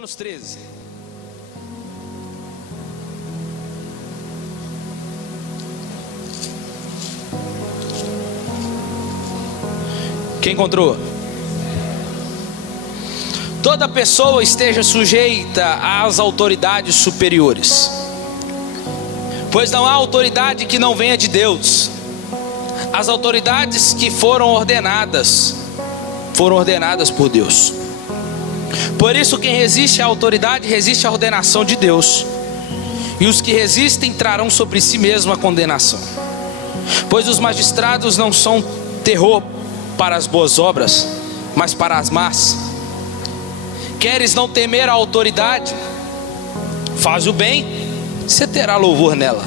Romanos 13. Quem encontrou? Toda pessoa esteja sujeita às autoridades superiores, pois não há autoridade que não venha de Deus. As autoridades que foram ordenadas por Deus. Por isso, quem resiste à autoridade resiste à ordenação de Deus, e os que resistem trarão sobre si mesmo a condenação. Pois os magistrados não são terror para as boas obras, mas para as más. Queres não temer a autoridade? Faz o bem, você terá louvor nela,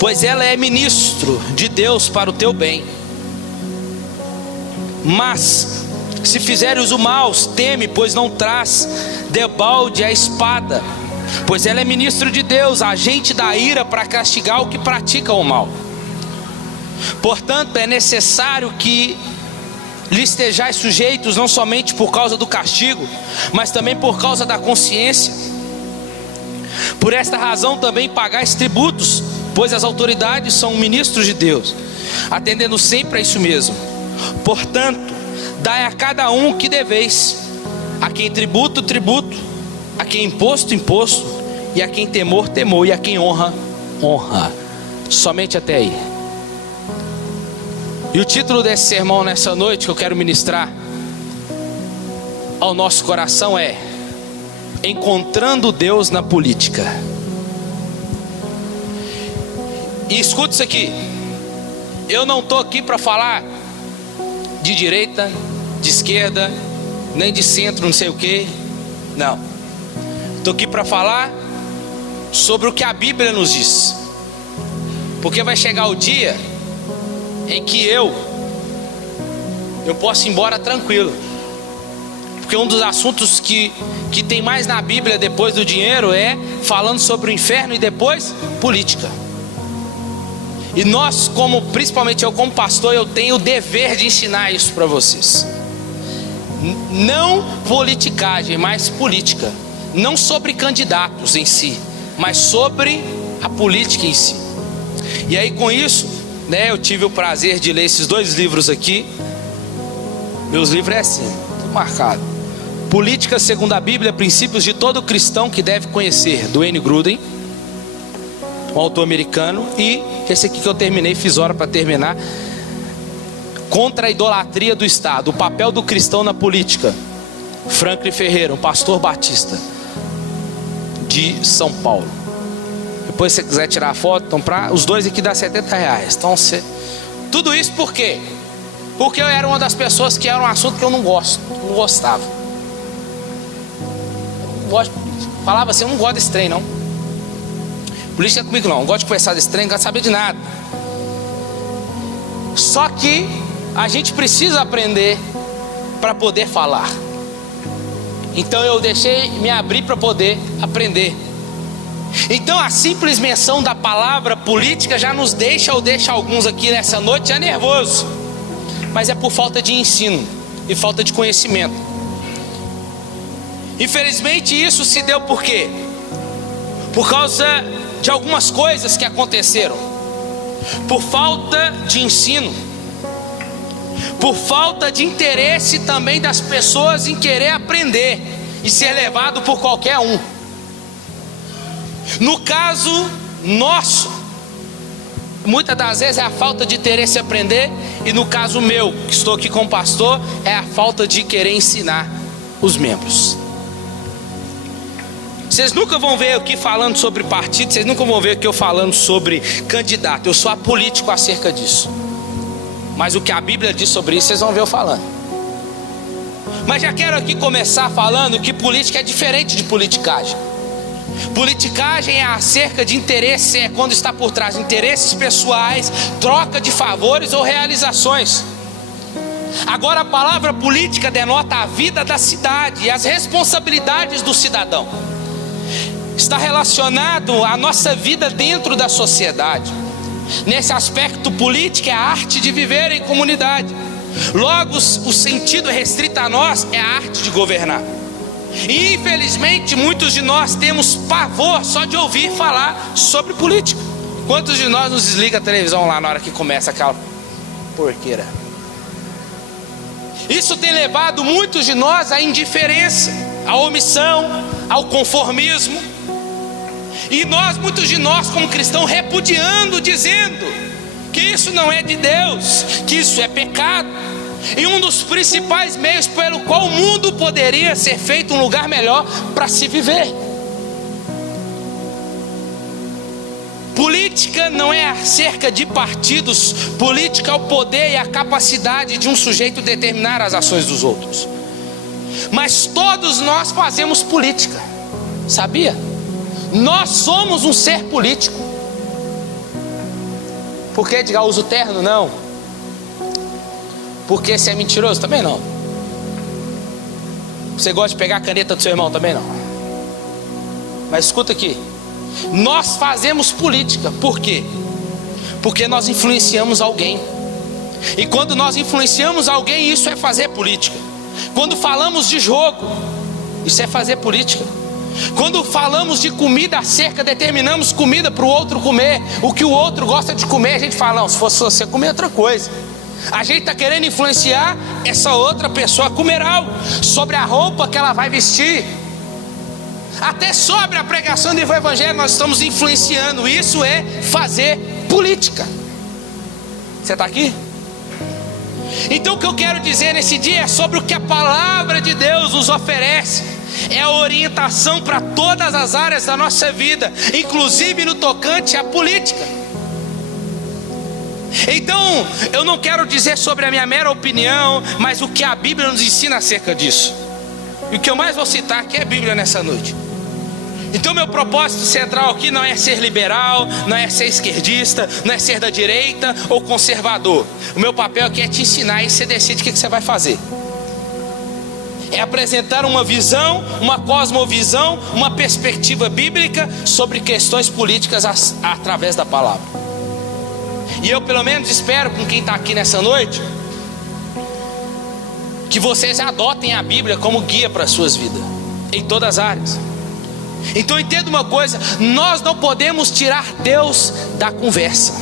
pois ela é ministro de Deus para o teu bem. Mas se fizeres o mal, teme, pois não traz debalde a espada, pois ela é ministro de Deus, agente da ira para castigar o que pratica o mal. Portanto, é necessário que lhe estejais sujeitos, não somente por causa do castigo, mas também por causa da consciência. Por esta razão também pagais tributos, pois as autoridades são ministros de Deus, atendendo sempre a isso mesmo. Portanto, dai a cada um o que deveis: a quem tributo, tributo; a quem imposto, imposto; e a quem temor, temor; e a quem honra, honra. Somente até aí. E o título desse sermão nessa noite que eu quero ministrar ao nosso coração é: Encontrando Deus na política. E escuta isso aqui. Eu não estou aqui para falar de direita, de esquerda, nem de centro, não sei o que. Não. Estou aqui para falar sobre o que a Bíblia nos diz. Porque vai chegar o dia em que eu posso ir embora tranquilo. Porque um dos assuntos que tem mais na Bíblia depois do dinheiro é falando sobre o inferno e depois política. E nós, principalmente eu como pastor, eu tenho o dever de ensinar isso para vocês. Não politicagem, mas política. Não sobre candidatos em si, mas sobre a política em si. E aí com isso, eu tive o prazer de ler esses dois livros aqui. Meus livros é assim, tudo marcado: Política segundo a Bíblia, Princípios de todo cristão que deve conhecer, do Wayne Grudem, um autor americano. E esse aqui que eu terminei, fiz hora para terminar: Contra a idolatria do Estado, o papel do cristão na política, Franklin Ferreira, um pastor batista de São Paulo. Depois, se você quiser tirar a foto, então os dois aqui dá R$70. Então, tudo isso por quê? Porque eu era uma das pessoas que era um assunto que eu não gostava. Falava assim: eu não gosto desse trem, não. Política é comigo não gosto de conversar desse trem, não gosto de saber de nada. Só que a gente precisa aprender para poder falar. Então eu deixei me abrir para poder aprender. Então a simples menção da palavra política já nos deixa, ou deixa alguns aqui nessa noite já nervoso. Mas é por falta de ensino e falta de conhecimento. Infelizmente isso se deu por quê? Por causa de algumas coisas que aconteceram. Por falta de ensino, por falta de interesse também das pessoas em querer aprender e ser levado por qualquer um. No caso nosso, muitas das vezes é a falta de interesse em aprender. E no caso meu, que estou aqui como pastor, é a falta de querer ensinar os membros. Vocês nunca vão ver aqui falando sobre partido, vocês nunca vão ver aqui eu falando sobre candidato. Eu sou apolítico acerca disso. Mas o que a Bíblia diz sobre isso, vocês vão ver eu falando. Mas já quero aqui começar falando que política é diferente de politicagem. Politicagem é acerca de interesse, é quando está por trás de interesses pessoais, troca de favores ou realizações. Agora a palavra política denota a vida da cidade e as responsabilidades do cidadão. Está relacionado à nossa vida dentro da sociedade. Nesse aspecto, política é a arte de viver em comunidade. Logo, o sentido restrito a nós é a arte de governar. E infelizmente muitos de nós temos pavor só de ouvir falar sobre política. Quantos de nós nos desliga a televisão lá na hora que começa aquela porqueira? Isso tem levado muitos de nós à indiferença, à omissão, ao conformismo. E muitos de nós como cristãos repudiando, dizendo que isso não é de Deus, que isso é pecado. E um dos principais meios pelo qual o mundo poderia ser feito um lugar melhor para se viver. Política não é acerca de partidos. Política é o poder e a capacidade de um sujeito determinar as ações dos outros. Mas todos nós fazemos política, sabia? Nós somos um ser político. Por que diga uso terno? Não. Porque você é mentiroso? Também não. Você gosta de pegar a caneta do seu irmão? Também não. Mas escuta aqui. Nós fazemos política. Por quê? Porque nós influenciamos alguém. E quando nós influenciamos alguém, isso é fazer política. Quando falamos de jogo, isso é fazer política. Quando falamos de comida acerca, determinamos comida para o outro comer. O que o outro gosta de comer, a gente fala, não, se fosse você comer outra coisa. A gente está querendo influenciar essa outra pessoa a comer algo. Sobre a roupa que ela vai vestir. Até sobre a pregação do evangelho nós estamos influenciando. Isso é fazer política. Você está aqui? Então o que eu quero dizer nesse dia é sobre o que a palavra de Deus nos oferece. É a orientação para todas as áreas da nossa vida, inclusive no tocante à política. Então eu não quero dizer sobre a minha mera opinião, mas o que a Bíblia nos ensina acerca disso. E o que eu mais vou citar aqui é a Bíblia nessa noite. Então meu propósito central aqui não é ser liberal, não é ser esquerdista, não é ser da direita ou conservador. O meu papel aqui é te ensinar e você decide o que você vai fazer. É apresentar uma visão, uma cosmovisão, uma perspectiva bíblica sobre questões políticas através da palavra. E eu pelo menos espero com quem está aqui nessa noite que vocês adotem a Bíblia como guia para as suas vidas, em todas as áreas. Então entenda uma coisa, nós não podemos tirar Deus da conversa.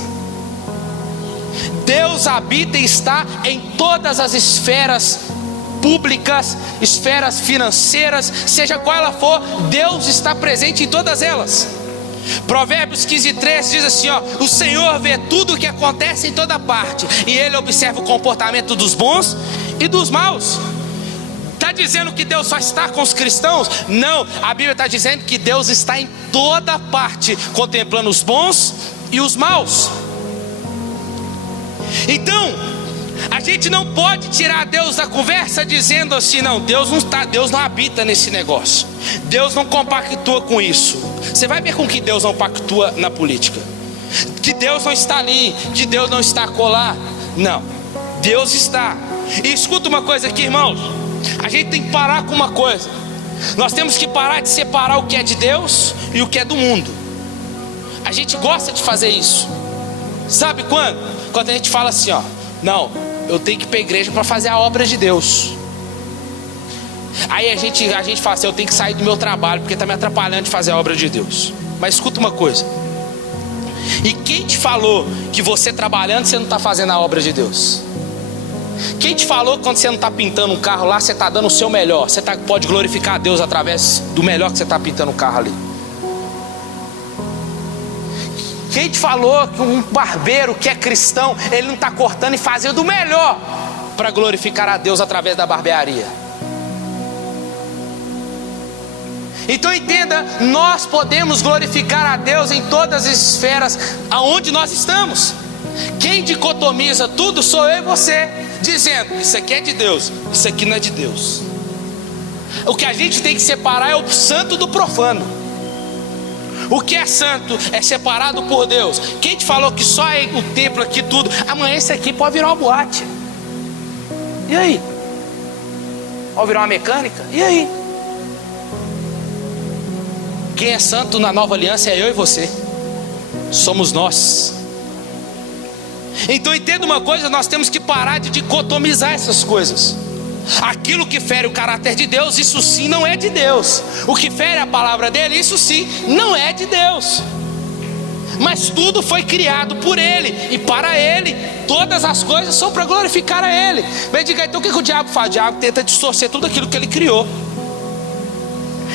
Deus habita e está em todas as esferas públicas, esferas financeiras, seja qual ela for, Deus está presente em todas elas. Provérbios 15:3 diz assim, ó: o Senhor vê tudo o que acontece em toda parte, e Ele observa o comportamento dos bons e dos maus. Está dizendo que Deus só está com os cristãos? Não, a Bíblia está dizendo que Deus está em toda parte, contemplando os bons e os maus. Então, a gente não pode tirar Deus da conversa dizendo assim, não, Deus não habita nesse negócio. Deus não compactua com isso. Você vai ver com que Deus não pactua na política. Que Deus não está ali, que Deus não está acolá. Não, Deus está. E escuta uma coisa aqui, irmãos. A gente tem que parar com uma coisa. Nós temos que parar de separar o que é de Deus e o que é do mundo. A gente gosta de fazer isso. Sabe quando? Quando a gente fala assim, ó, não, eu tenho que ir para a igreja para fazer a obra de Deus. Aí a gente fala assim, eu tenho que sair do meu trabalho porque está me atrapalhando de fazer a obra de Deus. Mas escuta uma coisa. E quem te falou que você trabalhando você não está fazendo a obra de Deus? Quem te falou que quando você não está pintando um carro lá, você está dando o seu melhor? Você pode glorificar a Deus através do melhor que você está pintando o carro ali? Quem te falou que um barbeiro que é cristão, ele não está cortando e fazendo o melhor para glorificar a Deus através da barbearia? Então entenda, nós podemos glorificar a Deus em todas as esferas aonde nós estamos. Quem dicotomiza tudo sou eu e você, dizendo, isso aqui é de Deus, isso aqui não é de Deus. O que a gente tem que separar é o santo do profano. O que é santo é separado por Deus. Quem te falou que só é o templo aqui tudo? Amanhã esse aqui pode virar uma boate. E aí? Pode virar uma mecânica? E aí? Quem é santo na nova aliança é eu e você. Somos nós. Então entenda uma coisa, nós temos que parar de dicotomizar essas coisas. Aquilo que fere o caráter de Deus, isso sim não é de Deus. O que fere a palavra dele, isso sim não é de Deus. Mas tudo foi criado por Ele e para Ele. Todas as coisas são para glorificar a Ele. Mas diga, então o que o diabo faz? O diabo tenta distorcer tudo aquilo que Ele criou.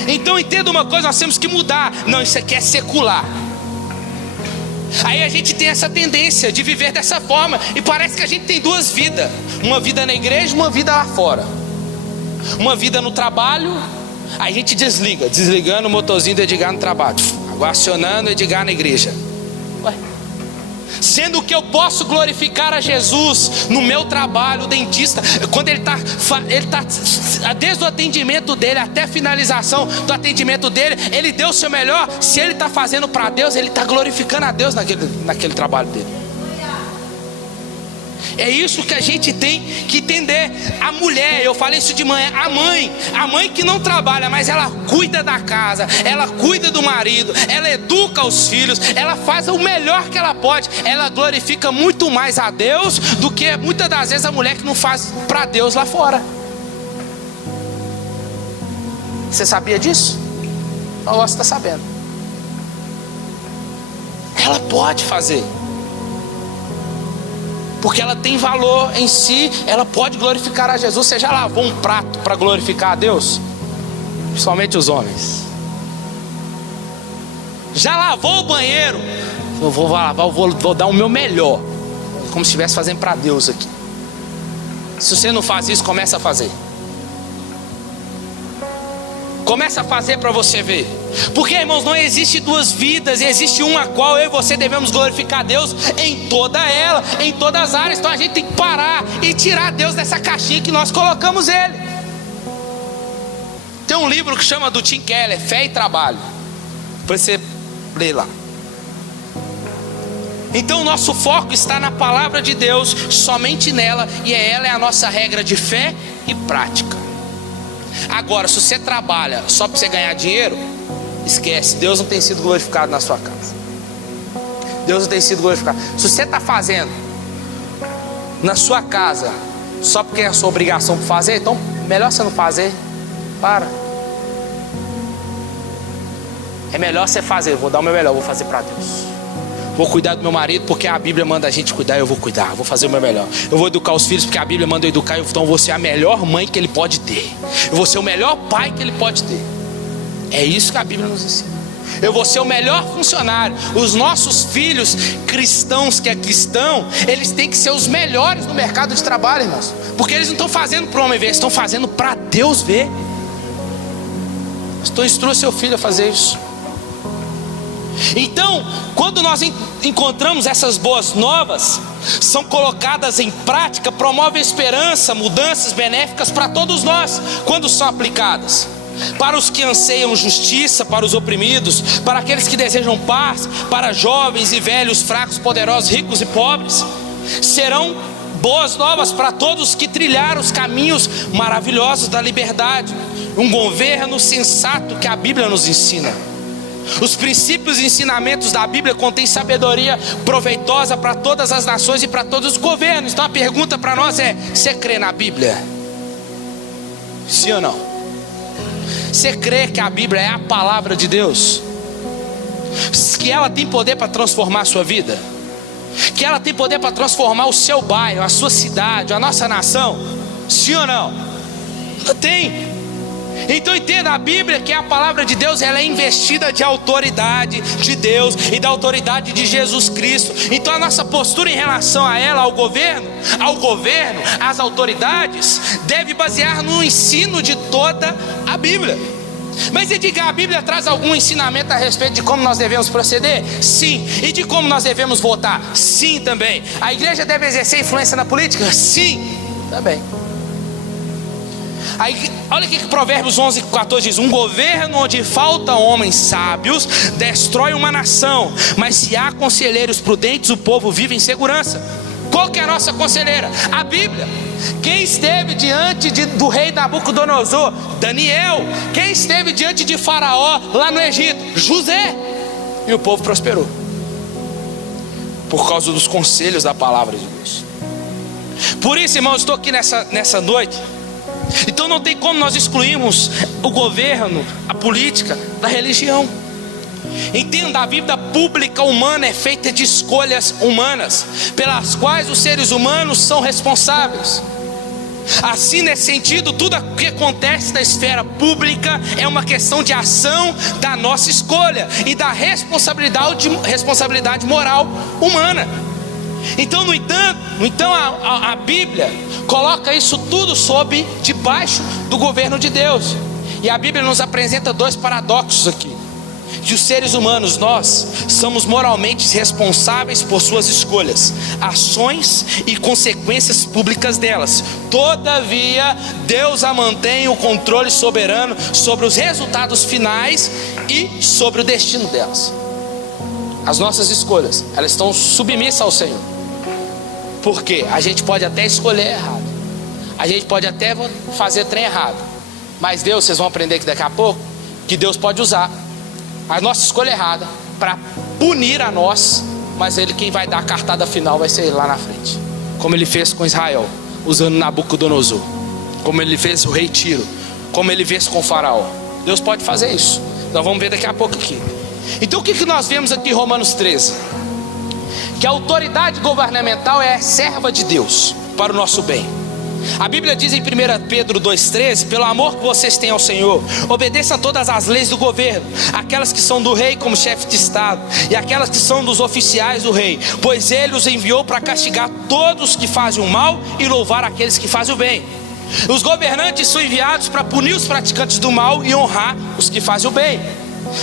Então entenda uma coisa, nós temos que mudar. Não, isso aqui é secular. Aí a gente tem essa tendência de viver dessa forma. E parece que a gente tem duas vidas. Uma vida na igreja e uma vida lá fora. Uma vida no trabalho. Aí a gente desliga. Desligando o motorzinho do Edgar no trabalho. Agora acionando o Edgar na igreja. Ué. Sendo que eu posso glorificar a Jesus no meu trabalho. O dentista, quando ele está desde o atendimento dele até a finalização do atendimento dele, ele deu o seu melhor. Se ele está fazendo para Deus, ele está glorificando a Deus naquele trabalho dele. É isso que a gente tem que entender. A mulher, eu falei isso de manhã, a mãe que não trabalha, mas ela cuida da casa, ela cuida do marido, ela educa os filhos, ela faz o melhor que ela pode. Ela glorifica muito mais a Deus do que muitas das vezes a mulher que não faz para Deus lá fora. Você sabia disso? Então você está sabendo. Ela pode fazer, porque ela tem valor em si. Ela pode glorificar a Jesus. Você já lavou um prato para glorificar a Deus? Principalmente os homens. Já lavou o banheiro? Eu vou lavar, vou dar o meu melhor, como se estivesse fazendo para Deus aqui. Se você não faz isso, começa a fazer. Começa a fazer para você ver. Porque, irmãos, não existe duas vidas, existe uma a qual eu e você devemos glorificar Deus em toda ela, em todas as áreas. Então a gente tem que parar e tirar Deus dessa caixinha que nós colocamos Ele. Tem um livro que chama do Tim Keller, Fé e Trabalho. Depois você lê lá. Então o nosso foco está na palavra de Deus, somente nela, e ela é a nossa regra de fé e prática. Agora, se você trabalha só para você ganhar dinheiro, esquece, Deus não tem sido glorificado na sua casa. Deus não tem sido glorificado. Se você está fazendo na sua casa só porque é a sua obrigação para fazer, então melhor você não fazer. Para. É melhor você fazer. Vou dar o meu melhor, vou fazer para Deus. Vou cuidar do meu marido porque a Bíblia manda a gente cuidar. Eu vou cuidar, vou fazer o meu melhor. Eu vou educar os filhos porque a Bíblia manda eu educar. Então eu vou ser a melhor mãe que ele pode ter. Eu vou ser o melhor pai que ele pode ter. É isso que a Bíblia nos ensina. Eu vou ser o melhor funcionário. Os nossos filhos cristãos que aqui estão, eles têm que ser os melhores no mercado de trabalho, irmãos. Porque eles não estão fazendo para o homem ver, eles estão fazendo para Deus ver. Então instrua seu filho a fazer isso. Então, quando nós encontramos essas boas novas, são colocadas em prática, promovem esperança, mudanças benéficas para todos nós, quando são aplicadas. Para os que anseiam justiça, para os oprimidos, para aqueles que desejam paz, para jovens e velhos, fracos, poderosos, ricos e pobres. Serão boas novas para todos que trilharam os caminhos maravilhosos da liberdade. Um governo sensato que a Bíblia nos ensina. Os princípios e ensinamentos da Bíblia contêm sabedoria proveitosa para todas as nações e para todos os governos. Então a pergunta para nós é: você crê na Bíblia? Sim ou não? Você crê que a Bíblia é a palavra de Deus? Que ela tem poder para transformar a sua vida? Que ela tem poder para transformar o seu bairro, a sua cidade, a nossa nação? Sim ou não? Ela tem. Então entenda, a Bíblia, que é a palavra de Deus, ela é investida de autoridade de Deus e da autoridade de Jesus Cristo. Então a nossa postura em relação a ela, ao governo, às autoridades, deve basear no ensino de toda a Bíblia. Mas a Bíblia traz algum ensinamento a respeito de como nós devemos proceder? Sim. E de como nós devemos votar? Sim, também. A igreja deve exercer influência na política? Sim, também. Aí, olha o que Provérbios 11:14 diz: um governo onde faltam homens sábios destrói uma nação, mas se há conselheiros prudentes, o povo vive em segurança. Qual que é a nossa conselheira? A Bíblia. Quem esteve diante do rei Nabucodonosor? Daniel. Quem esteve diante de Faraó lá no Egito? José. E o povo prosperou por causa dos conselhos da palavra de Deus. Por isso, irmãos, estou aqui nessa noite Então não tem como nós excluirmos o governo, a política, da religião. Entenda, a vida pública humana é feita de escolhas humanas, pelas quais os seres humanos são responsáveis. Assim, nesse sentido, tudo o que acontece na esfera pública é uma questão de ação da nossa escolha e da responsabilidade moral humana. Então, no entanto, a Bíblia coloca isso tudo debaixo do governo de Deus. E a Bíblia nos apresenta dois paradoxos aqui: que os seres humanos, nós somos moralmente responsáveis por suas escolhas, ações e consequências públicas delas. Todavia, Deus a mantém o controle soberano sobre os resultados finais e sobre o destino delas. As nossas escolhas, elas estão submissas ao Senhor. Porque a gente pode até escolher errado, a gente pode até fazer trem errado, mas Deus, vocês vão aprender aqui daqui a pouco, que Deus pode usar a nossa escolha errada para punir a nós, mas Ele quem vai dar a cartada final vai ser Ele lá na frente. Como Ele fez com Israel, usando Nabucodonosor, como Ele fez o rei Tiro, como Ele fez com o faraó. Deus pode fazer isso. Nós vamos ver daqui a pouco aqui. Então o que nós vemos aqui em Romanos 13? Que a autoridade governamental é serva de Deus para o nosso bem. A Bíblia diz em 1 Pedro 2,13: pelo amor que vocês têm ao Senhor, obedeçam a todas as leis do governo, aquelas que são do rei como chefe de estado, e aquelas que são dos oficiais do rei, pois ele os enviou para castigar todos que fazem o mal e louvar aqueles que fazem o bem. Os governantes são enviados para punir os praticantes do mal e honrar os que fazem o bem.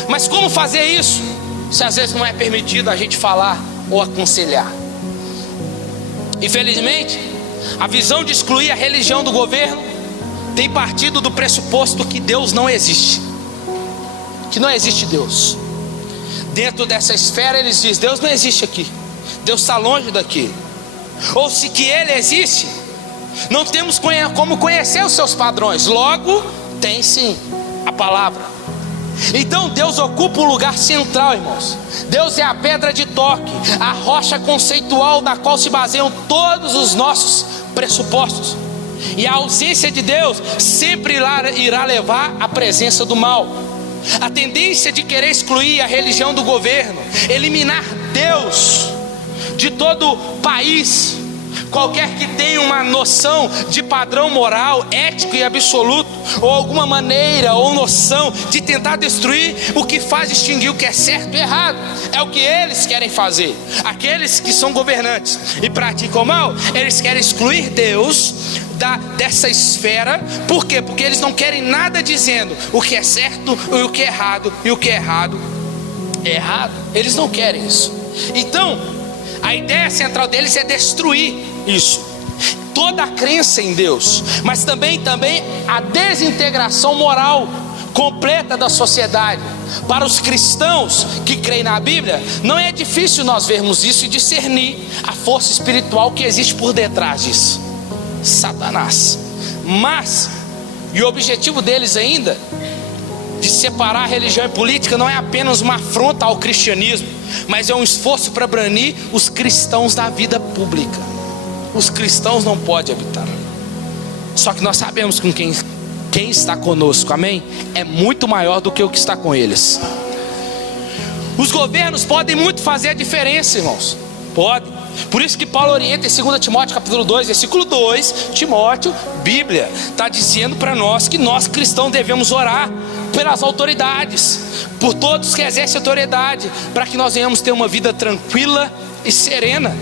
Mas como fazer isso, se às vezes não é permitido a gente falar ou aconselhar? Infelizmente, a visão de excluir a religião do governo tem partido do pressuposto que Deus não existe, que não existe Deus. Dentro dessa esfera eles dizem: Deus não existe aqui, Deus está longe daqui. Ou se que Ele existe, não temos como conhecer os seus padrões. Logo, tem sim a palavra. Então Deus ocupa o lugar central, irmãos. Deus é a pedra de toque, a rocha conceitual na qual se baseiam todos os nossos pressupostos. E a ausência de Deus sempre irá levar à presença do mal. A tendência de querer excluir a religião do governo, eliminar Deus de todo o país, qualquer que tenha uma noção de padrão moral, ético e absoluto, ou alguma maneira ou noção de tentar destruir o que faz distinguir o que é certo e errado, é o que eles querem fazer. Aqueles que são governantes e praticam o mal, eles querem excluir Deus dessa esfera. Por quê? Porque eles não querem nada dizendo o que é certo e o que é errado, e o que é errado é errado. Eles não querem isso. Então a ideia central deles é destruir isso, toda a crença em Deus, mas também a desintegração moral completa da sociedade. Para os cristãos que creem na Bíblia, não é difícil nós vermos isso e discernir a força espiritual que existe por detrás disso: Satanás. Mas, e o objetivo deles ainda de separar a religião e política não é apenas uma afronta ao cristianismo, mas é um esforço para banir os cristãos da vida pública. Os cristãos não podem habitar. Só que nós sabemos com quem está conosco, amém? É muito maior do que o que está com eles. Os governos podem muito fazer a diferença, irmãos. Podem. Por isso que Paulo orienta em 2 Timóteo capítulo 2, versículo 2, Timóteo, Bíblia, está dizendo para nós que nós cristãos devemos orar pelas autoridades, por todos que exercem autoridade, para que nós venhamos ter uma vida tranquila e serena.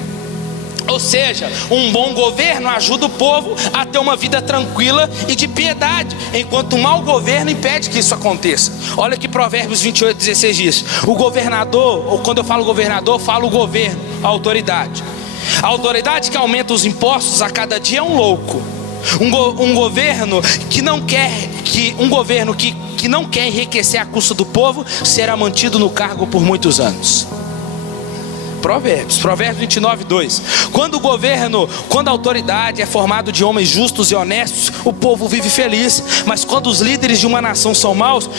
Ou seja, um bom governo ajuda o povo a ter uma vida tranquila e de piedade, enquanto o mau governo impede que isso aconteça. Olha que Provérbios 28:16 diz: o governador, ou quando eu falo governador, falo o governo, a autoridade. A autoridade que aumenta os impostos a cada dia é um louco. Um governo que não quer que não quer enriquecer a custa do povo será mantido no cargo por muitos anos. Provérbios 29:2. Quando a autoridade é formada de homens justos e honestos, o povo vive feliz. Mas quando os líderes de uma nação são maus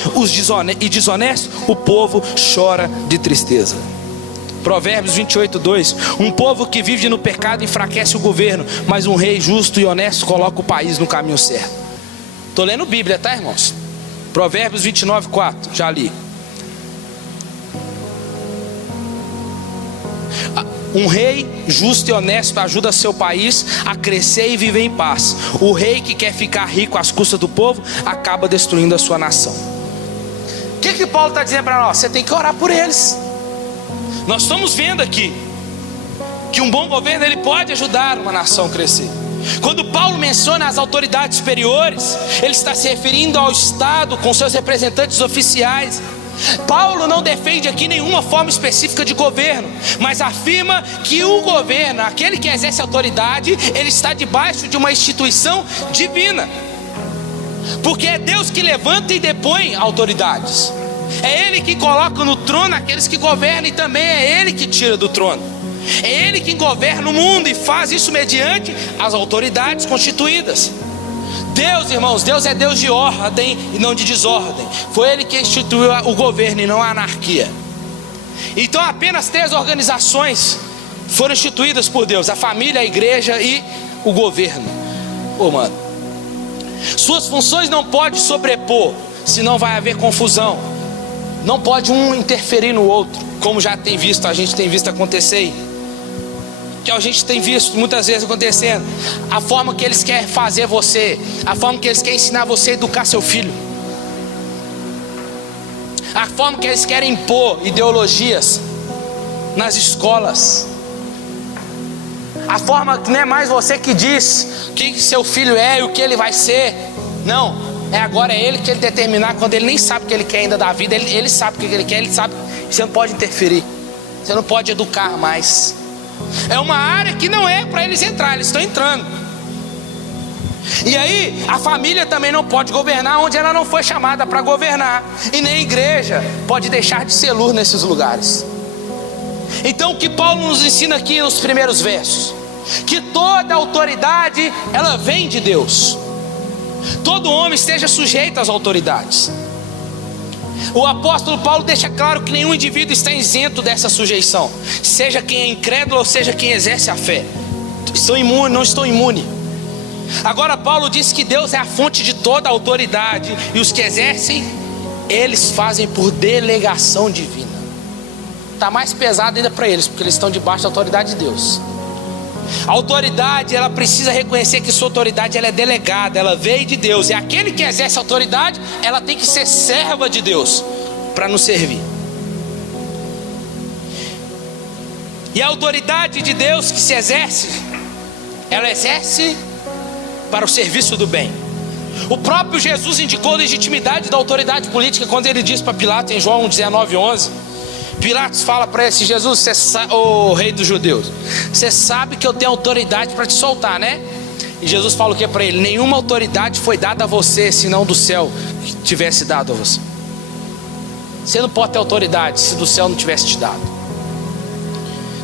e desonestos, o povo chora de tristeza. Provérbios 28:2. Um povo que vive no pecado enfraquece o governo, mas um rei justo e honesto coloca o país no caminho certo. Estou lendo Bíblia, tá, irmãos? Provérbios 29:4, já li. Um rei justo e honesto ajuda seu país a crescer e viver em paz. O rei que quer ficar rico às custas do povo acaba destruindo a sua nação. O que Paulo está dizendo para nós? Você tem que orar por eles. Nós estamos vendo aqui que um bom governo ele pode ajudar uma nação a crescer. Quando Paulo menciona as autoridades superiores, ele está se referindo ao Estado com seus representantes oficiais. Paulo não defende aqui nenhuma forma específica de governo, mas afirma que o governo, aquele que exerce autoridade, ele está debaixo de uma instituição divina, porque é Deus que levanta e depõe autoridades. É Ele que coloca no trono aqueles que governam, e também é Ele que tira do trono. É Ele que governa o mundo e faz isso mediante as autoridades constituídas. Deus, irmãos, Deus é Deus de ordem e não de desordem. Foi Ele que instituiu o governo e não a anarquia. Então apenas 3 organizações foram instituídas por Deus: a família, a igreja e o governo. Mano, suas funções não podem sobrepor, senão vai haver confusão. Não pode um interferir no outro, como já tem visto, a gente tem visto acontecer aí. Que a gente tem visto muitas vezes acontecendo. A forma que eles querem fazer você, a forma que eles querem ensinar você a educar seu filho, a forma que eles querem impor ideologias nas escolas, a forma que não é mais você que diz quem que seu filho é e o que ele vai ser. Não, agora é ele que ele determinar, quando ele nem sabe o que ele quer ainda da vida. Ele sabe o que ele quer, ele sabe. Você não pode interferir, você não pode educar mais. É uma área que não é para eles entrar, eles estão entrando. E aí a família também não pode governar onde ela não foi chamada para governar, e nem a igreja pode deixar de ser luz nesses lugares. Então o que Paulo nos ensina aqui nos primeiros versos? Que toda autoridade ela vem de Deus. Todo homem esteja sujeito às autoridades. O apóstolo Paulo deixa claro que nenhum indivíduo está isento dessa sujeição, seja quem é incrédulo ou seja quem exerce a fé. Estou imune, não estou imune. Agora Paulo diz que Deus é a fonte de toda a autoridade, e os que exercem, eles fazem por delegação divina. Está mais pesado ainda para eles, porque eles estão debaixo da autoridade de Deus. A autoridade, ela precisa reconhecer que sua autoridade ela é delegada, ela veio de Deus. E aquele que exerce a autoridade, ela tem que ser serva de Deus para nos servir. E a autoridade de Deus que se exerce, ela exerce para o serviço do bem. O próprio Jesus indicou a legitimidade da autoridade política quando ele diz para Pilatos em João 19:11. Pilatos fala para esse Jesus: o rei dos judeus, você sabe que eu tenho autoridade para te soltar, né? E Jesus fala o que para ele? Nenhuma autoridade foi dada a você, senão do céu que tivesse dado a você. Você não pode ter autoridade se do céu não tivesse te dado.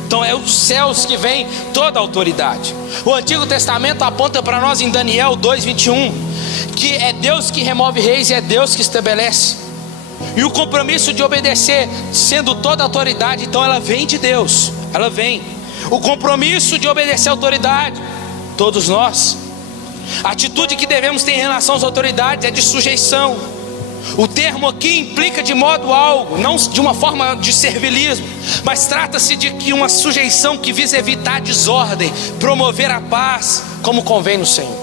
Então é os céus que vem toda a autoridade. O Antigo Testamento aponta para nós em Daniel 2:21 que é Deus que remove reis e é Deus que estabelece. E o compromisso de obedecer, sendo toda autoridade, então ela vem de Deus. Ela vem. O compromisso de obedecer a autoridade, todos nós. A atitude que devemos ter em relação às autoridades é de sujeição. O termo aqui implica de modo algo, não de uma forma de servilismo, mas trata-se de que uma sujeição que visa evitar a desordem, promover a paz, como convém no Senhor.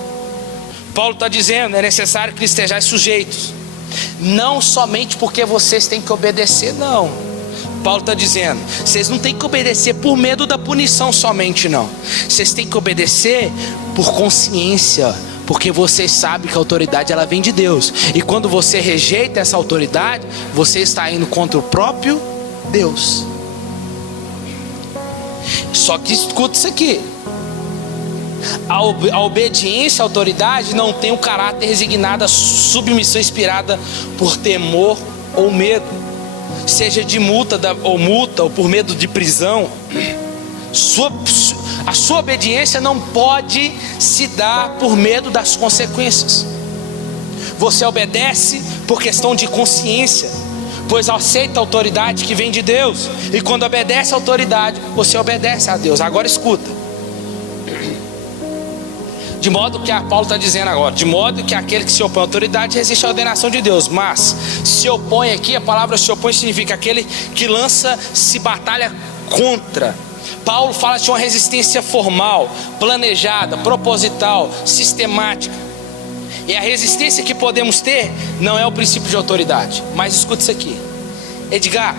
Paulo está dizendo, é necessário que estejais sujeitos. Não somente porque vocês têm que obedecer, não. Paulo está dizendo, vocês não têm que obedecer por medo da punição somente, não. Vocês têm que obedecer por consciência, porque vocês sabem que a autoridade ela vem de Deus. E quando você rejeita essa autoridade, você está indo contra o próprio Deus. Só que escuta isso aqui: a obediência à autoridade não tem o caráter resignado, a submissão inspirada por temor ou medo, seja de multa ou por medo de prisão. A sua obediência não pode se dar por medo das consequências. Você obedece por questão de consciência, pois aceita a autoridade que vem de Deus. E quando obedece a autoridade, você obedece a Deus. Agora escuta: De modo que Paulo está dizendo agora, de modo que aquele que se opõe à autoridade resiste à ordenação de Deus. Mas se opõe aqui, a palavra se opõe significa aquele que se batalha contra. Paulo fala de uma resistência formal, planejada, proposital, sistemática. E a resistência que podemos ter não é o princípio de autoridade. Mas escuta isso aqui, Edgar,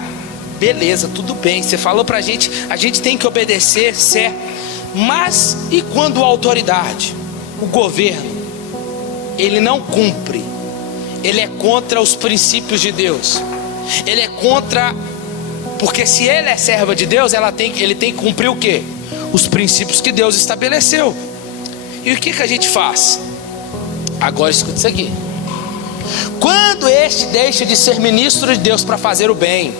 beleza, tudo bem, você falou pra gente, a gente tem que obedecer, certo? Mas e quando a autoridade, o governo, ele não cumpre, ele é contra os princípios de Deus, ele é contra, porque se ele é serva de Deus, ele tem que cumprir o quê? Os princípios que Deus estabeleceu. E o que a gente faz? Agora escuta isso aqui. Quando este deixa de ser ministro de Deus para fazer o bem,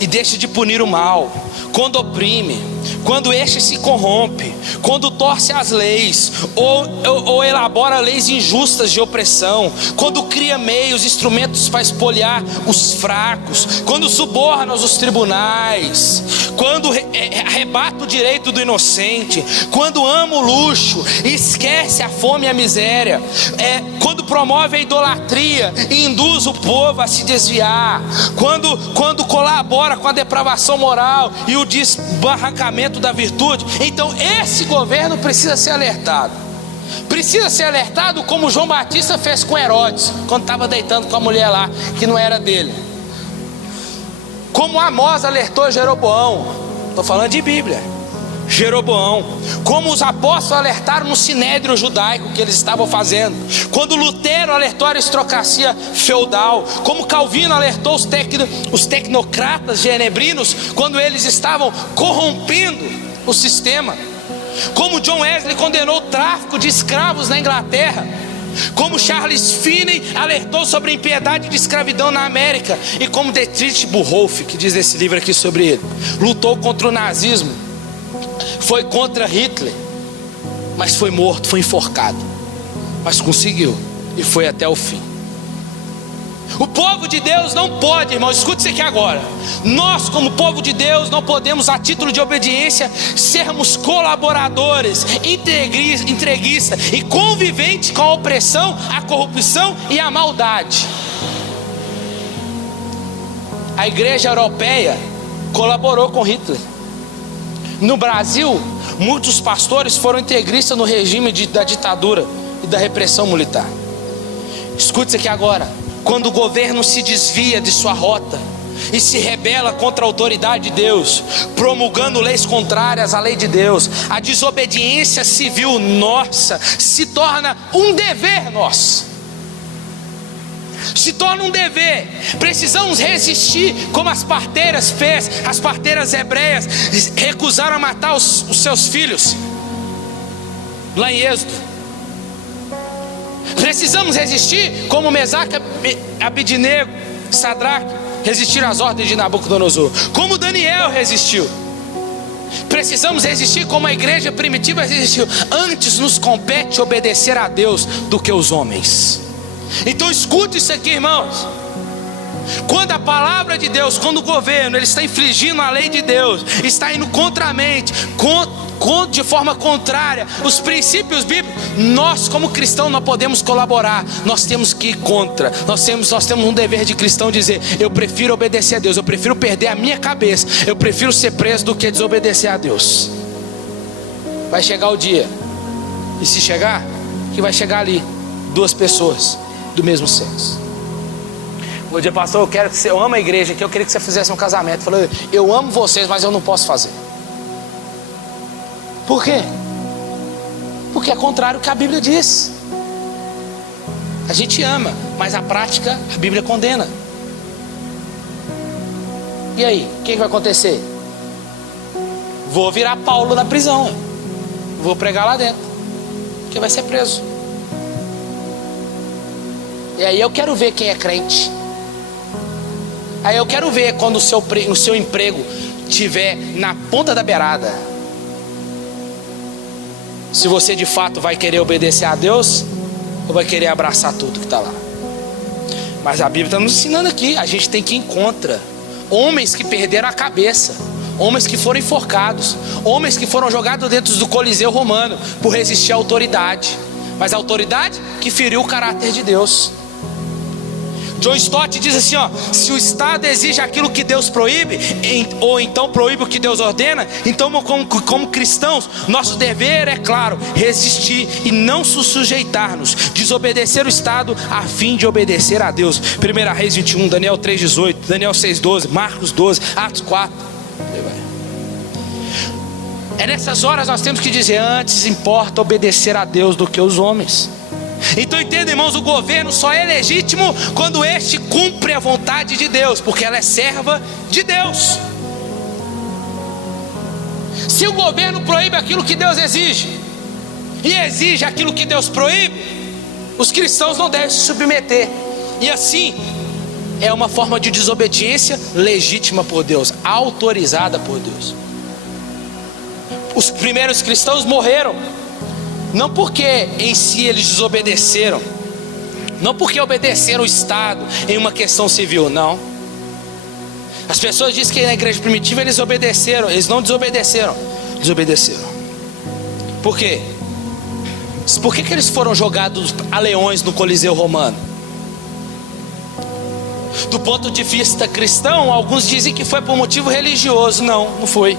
e deixa de punir o mal, quando oprime, quando este se corrompe, quando torce as leis, ou elabora leis injustas de opressão, quando cria meios, instrumentos para espoliar os fracos, quando suborna os tribunais, quando arrebata o direito do inocente, quando ama o luxo e esquece a fome e a miséria, quando promove a idolatria e induz o povo a se desviar, quando colabora com a depravação moral e o desbarrancamento da virtude, então esse governo precisa ser alertado. Precisa ser alertado como João Batista fez com Herodes, quando estava deitando com a mulher lá, que não era dele. Como Amós alertou Jeroboão, estou falando de Bíblia, Jeroboão. Como os apóstolos alertaram no sinédrio judaico que eles estavam fazendo. Quando Lutero alertou a aristocracia feudal. Como Calvino alertou os tecnocratas genebrinos quando eles estavam corrompendo o sistema. Como John Wesley condenou o tráfico de escravos na Inglaterra. Como Charles Finney alertou sobre a impiedade de escravidão na América. E como Dietrich Bonhoeffer, que diz nesse livro aqui sobre ele, lutou contra o nazismo, foi contra Hitler, mas foi morto, foi enforcado, mas conseguiu e foi até o fim. O povo de Deus não pode, irmão, escute isso aqui agora. Nós, como povo de Deus, não podemos, a título de obediência, sermos colaboradores, entreguistas e conviventes com a opressão, a corrupção e a maldade. A igreja europeia colaborou com Hitler. No Brasil, muitos pastores foram integristas no regime da ditadura e da repressão militar. Escute isso aqui agora. Quando o governo se desvia de sua rota e se rebela contra a autoridade de Deus, promulgando leis contrárias à lei de Deus, a desobediência civil nossa se torna um dever nosso. Se torna um dever. Precisamos resistir, como as parteiras fez. As parteiras hebreias recusaram a matar os seus filhos lá em Êxodo. Precisamos resistir, como Mesaque, Abednego, Sadraque resistiram às ordens de Nabucodonosor, como Daniel resistiu. Precisamos resistir como a igreja primitiva resistiu. Antes nos compete obedecer a Deus do que os homens. Então escute isso aqui, irmãos. Quando a palavra de Deus, quando o governo ele está infringindo a lei de Deus, está indo contra a mente, de forma contrária os princípios bíblicos, nós como cristãos não podemos colaborar. Nós temos que ir contra. Nós temos um dever de cristão dizer: eu prefiro obedecer a Deus, eu prefiro perder a minha cabeça, eu prefiro ser preso do que desobedecer a Deus. Vai chegar o dia, e se chegar, que vai chegar ali duas pessoas do mesmo sexo. Vou dizer: pastor, eu amo a igreja aqui, eu queria que você fizesse um casamento. Eu falei: eu amo vocês, mas eu não posso fazer. Por quê? Porque é contrário ao que a Bíblia diz. A gente ama, mas a prática a Bíblia condena. E aí, o que vai acontecer? Vou virar Paulo na prisão, vou pregar lá dentro, porque vai ser preso. E aí eu quero ver quem é crente. Aí eu quero ver quando o seu emprego estiver na ponta da beirada, se você de fato vai querer obedecer a Deus ou vai querer abraçar tudo que está lá. Mas a Bíblia está nos ensinando aqui. A gente tem que ir contra homens que perderam a cabeça, homens que foram enforcados, homens que foram jogados dentro do Coliseu Romano por resistir à autoridade, mas a autoridade que feriu o caráter de Deus. John Stott diz assim, se o Estado exige aquilo que Deus proíbe, ou então proíbe o que Deus ordena, então como cristãos, nosso dever é claro, resistir e não se sujeitar-nos, desobedecer o Estado a fim de obedecer a Deus. 1 Reis 21, Daniel 3,18, Daniel 6,12, Marcos 12, Atos 4. É nessas horas nós temos que dizer, antes importa obedecer a Deus do que os homens. Então entenda, irmãos, o governo só é legítimo quando este cumpre a vontade de Deus, porque ela é serva de Deus. Se o governo proíbe aquilo que Deus exige, e exige aquilo que Deus proíbe, os cristãos não devem se submeter. E assim, é uma forma de desobediência legítima por Deus, autorizada por Deus. Os primeiros cristãos morreram não porque em si eles desobedeceram, não porque obedeceram o Estado em uma questão civil, não. As pessoas dizem que na igreja primitiva eles obedeceram, eles não desobedeceram, desobedeceram. Por quê? Por que eles foram jogados a leões no Coliseu Romano? Do ponto de vista cristão, alguns dizem que foi por motivo religioso. Não foi.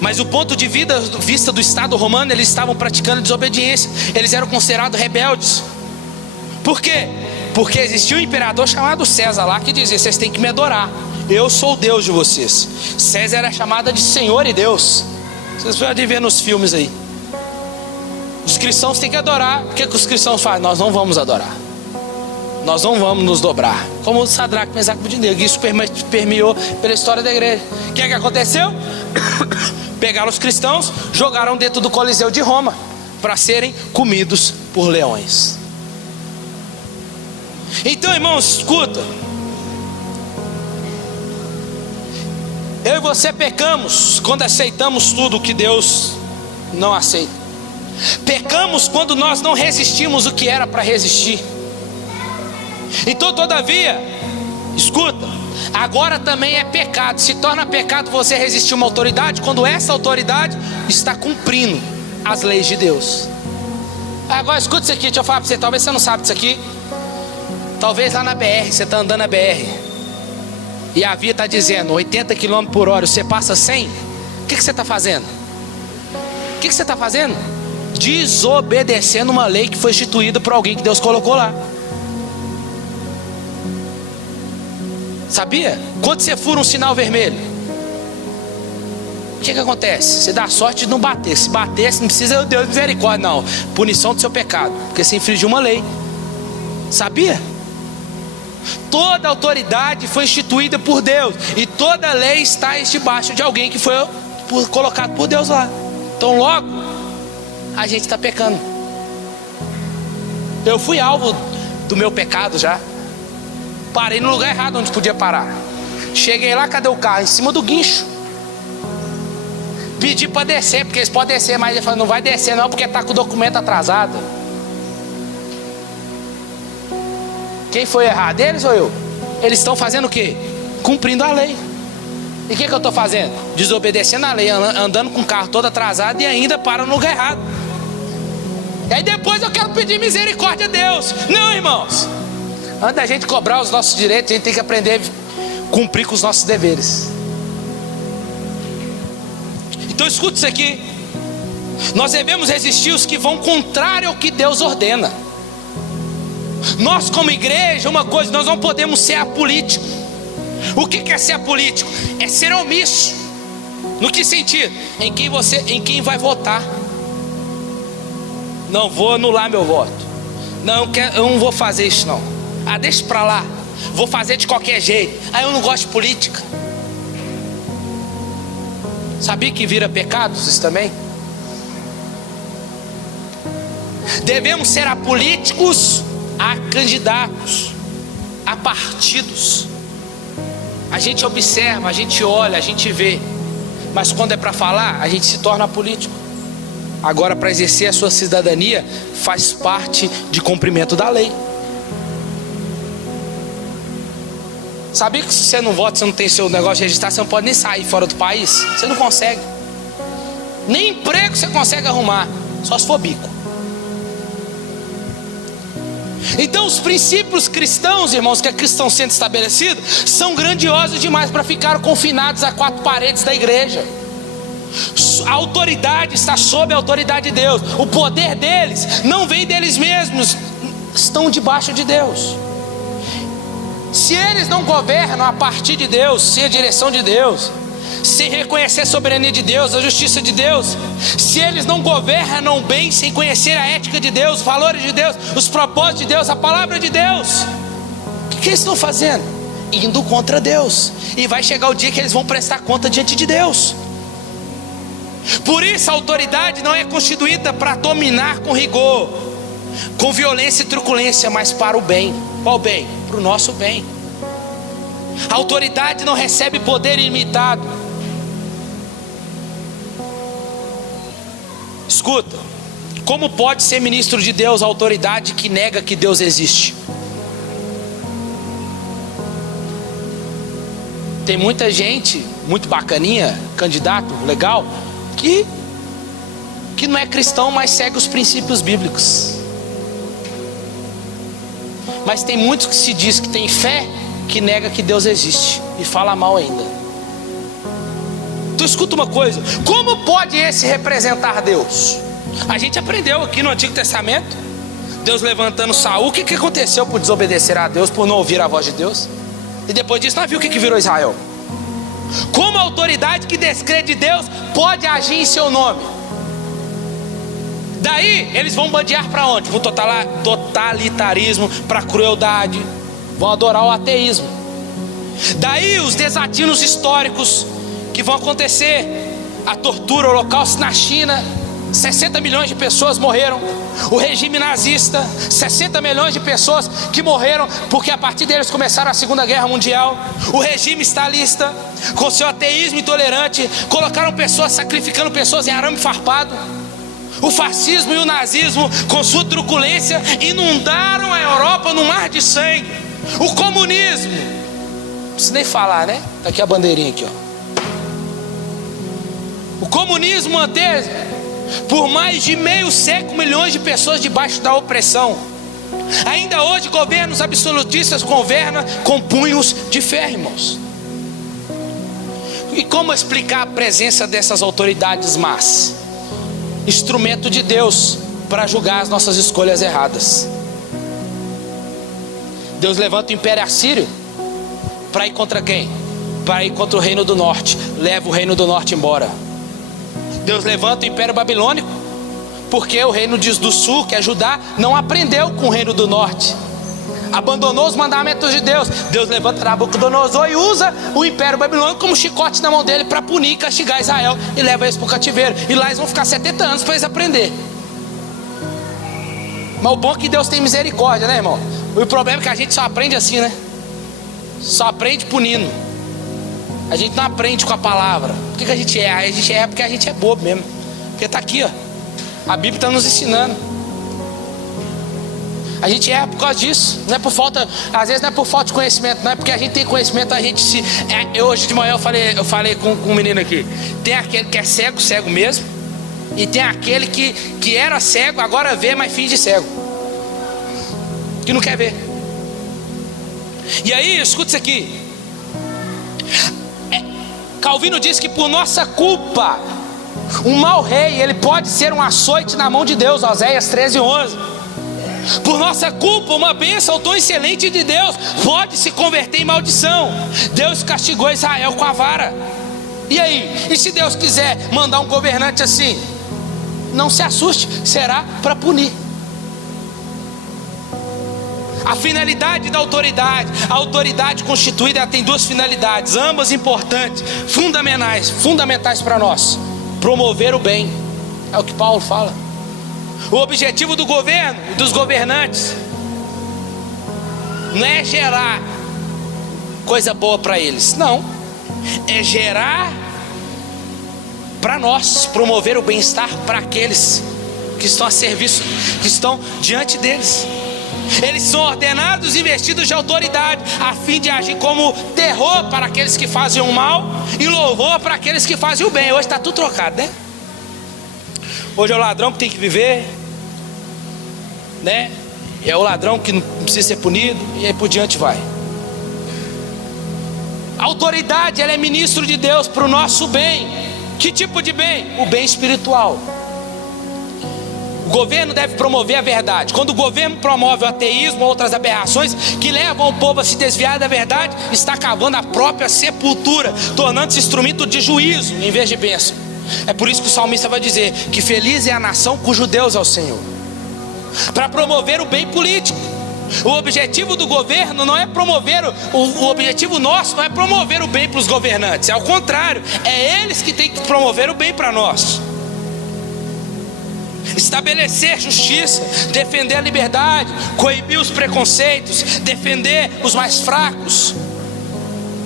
Mas do ponto de vista do Estado romano, eles estavam praticando desobediência. Eles eram considerados rebeldes. Por quê? Porque existia um imperador chamado César lá, que dizia, vocês têm que me adorar, eu sou o Deus de vocês. César era chamado de Senhor e Deus. Vocês podem ver nos filmes aí. Os cristãos têm que adorar. O que os cristãos fazem? Nós não vamos adorar, nós não vamos nos dobrar. Como o Sadraque, Mesaque e Abednego. Isso permeou pela história da igreja. O que aconteceu? Pegaram os cristãos, jogaram dentro do Coliseu de Roma para serem comidos por leões. Então, irmãos, escuta. Eu e você pecamos quando aceitamos tudo que Deus não aceita. Pecamos quando nós não resistimos o que era para resistir. Então, todavia, escuta, agora também é pecado, se torna pecado você resistir uma autoridade quando essa autoridade está cumprindo as leis de Deus. Agora escuta isso aqui, deixa eu falar para você, talvez você não sabe disso aqui. Talvez lá na BR, você está andando na BR e a via está dizendo 80 km por hora, você passa 100, o que você está fazendo? O que você está fazendo? Desobedecendo uma lei que foi instituída por alguém que Deus colocou lá. Sabia? Quando você fura um sinal vermelho, o que acontece? Você dá sorte de não bater. Se bater, você não precisa de Deus misericórdia, não. Punição do seu pecado, porque você infringiu uma lei. Sabia? Toda autoridade foi instituída por Deus, e toda lei está debaixo de alguém que foi colocado por Deus lá. Então logo, a gente está pecando. Eu fui alvo do meu pecado já. Parei no lugar errado onde podia parar. Cheguei lá, cadê o carro? Em cima do guincho. Pedi para descer, porque eles podem descer, mas ele falou, não vai descer não, porque está com o documento atrasado. Quem foi errado? Eles ou eu? Eles estão fazendo o quê? Cumprindo a lei. E o que eu estou fazendo? Desobedecendo a lei, andando com o carro todo atrasado e ainda para no lugar errado. E aí depois eu quero pedir misericórdia a Deus. Não, irmãos. Antes da gente cobrar os nossos direitos, a gente tem que aprender a cumprir com os nossos deveres. Então escuta isso aqui. Nós devemos resistir os que vão contrário ao que Deus ordena. Nós como igreja, uma coisa, nós não podemos ser apolíticos. O que é ser apolítico? É ser omisso. No que sentido? Em quem vai votar. Não vou anular meu voto. Não, eu não vou fazer isso não. Ah, deixa pra lá, vou fazer de qualquer jeito. Eu não gosto de política. Sabia que vira pecados isso também? Devemos ser apolíticos a candidatos, a partidos. A gente observa, a gente olha, a gente vê, mas quando é para falar, a gente se torna político. Agora, para exercer a sua cidadania, faz parte de cumprimento da lei. Sabia que se você não vota, você não tem seu negócio registrado, você não pode nem sair fora do país? Você não consegue. Nem emprego você consegue arrumar, só se for bico. Então os princípios cristãos, irmãos, que aqui estão sendo estabelecidos, são grandiosos demais para ficar confinados a 4 paredes da igreja. A autoridade está sob a autoridade de Deus. O poder deles não vem deles mesmos, estão debaixo de Deus. Se eles não governam a partir de Deus, sem a direção de Deus, sem reconhecer a soberania de Deus, a justiça de Deus, se eles não governam bem, sem conhecer a ética de Deus, os valores de Deus, os propósitos de Deus, a palavra de Deus, o que eles estão fazendo? Indo contra Deus. E vai chegar o dia que eles vão prestar conta diante de Deus. Por isso a autoridade não é constituída para dominar com rigor, com violência e truculência, mas para o bem. Qual bem? Para o nosso bem. A autoridade não recebe poder ilimitado. Escuta, como pode ser ministro de Deus a autoridade que nega que Deus existe? Tem muita gente, muito bacaninha, candidato, legal, que não é cristão, mas segue os princípios bíblicos. Mas tem muitos que se diz que tem fé, que nega que Deus existe e fala mal ainda. Então escuta uma coisa, como pode esse representar Deus? A gente aprendeu aqui no Antigo Testamento, Deus levantando Saul. O que aconteceu por desobedecer a Deus, por não ouvir a voz de Deus? E depois disso nós vimos o que virou Israel. Como a autoridade que descrê de Deus pode agir em seu nome? Daí eles vão bandear para onde? Para o totalitarismo, para a crueldade, vão adorar o ateísmo. Daí os desatinos históricos que vão acontecer, a tortura, o holocausto na China, 60 milhões de pessoas morreram. O regime nazista, 60 milhões de pessoas que morreram, porque a partir deles começaram a Segunda Guerra Mundial. O regime stalinista, com seu ateísmo intolerante, colocaram pessoas, sacrificando pessoas em arame farpado. O fascismo e o nazismo, com sua truculência, inundaram a Europa no mar de sangue. O comunismo, não preciso nem falar, né? Tá aqui a bandeirinha aqui, ó. O comunismo manteve por mais de meio século milhões de pessoas debaixo da opressão. Ainda hoje governos absolutistas governam com punhos de ferro, irmãos. E como explicar a presença dessas autoridades más? Instrumento de Deus para julgar as nossas escolhas erradas. Deus levanta o Império Assírio para ir contra quem? Para ir contra o Reino do Norte. Leva o Reino do Norte embora. Deus levanta o Império Babilônico porque o Reino do Sul, que é Judá, não aprendeu com o Reino do Norte, abandonou os mandamentos de Deus. Deus levanta Nabucodonosor e usa o Império Babilônico como chicote na mão dele para punir e castigar Israel, e leva eles para o cativeiro. E lá eles vão ficar 70 anos para eles aprender. Mas o bom é que Deus tem misericórdia, né, irmão? O problema é que a gente só aprende assim, né? Só aprende punindo. A gente não aprende com a palavra. Por que a gente erra? A gente erra porque a gente é bobo mesmo. Porque está aqui, ó. A Bíblia está nos ensinando. A gente erra por causa disso. Não é por falta, às vezes não é por falta de conhecimento, não é porque a gente tem conhecimento, a gente se. Hoje de manhã eu falei com um menino aqui. Tem aquele que é cego, cego mesmo. E tem aquele que era cego, agora vê, mas finge cego. Que não quer ver. E aí, escuta isso aqui. Calvino diz que por nossa culpa, um mau rei, ele pode ser um açoite na mão de Deus. Oséias 13:11. Por nossa culpa, uma bênção tão excelente de Deus pode se converter em maldição. Deus castigou Israel com a vara. E aí? E se Deus quiser mandar um governante assim? Não se assuste, será para punir. A finalidade da autoridade, a autoridade constituída, ela tem duas finalidades, ambas importantes, fundamentais para nós: promover o bem. É o que Paulo fala. O objetivo do governo e dos governantes não é gerar coisa boa para eles, não, é gerar para nós, promover o bem-estar para aqueles que estão a serviço, que estão diante deles. Eles são ordenados e vestidos de autoridade, a fim de agir como terror para aqueles que fazem o mal e louvor para aqueles que fazem o bem. Hoje está tudo trocado, né? Hoje é o ladrão que tem que viver, né? É o ladrão que não precisa ser punido, e aí por diante vai. A autoridade, ela é ministro de Deus para o nosso bem. Que tipo de bem? O bem espiritual. O governo deve promover a verdade. Quando o governo promove o ateísmo ou outras aberrações que levam o povo a se desviar da verdade, está cavando a própria sepultura, tornando-se instrumento de juízo em vez de bênção. É por isso que o salmista vai dizer que feliz é a nação cujo Deus é o Senhor. Para promover o bem político. O objetivo do governo não é promover, o objetivo nosso não é promover o bem para os governantes. É ao contrário, é eles que têm que promover o bem para nós. Estabelecer justiça, defender a liberdade, coibir os preconceitos, defender os mais fracos.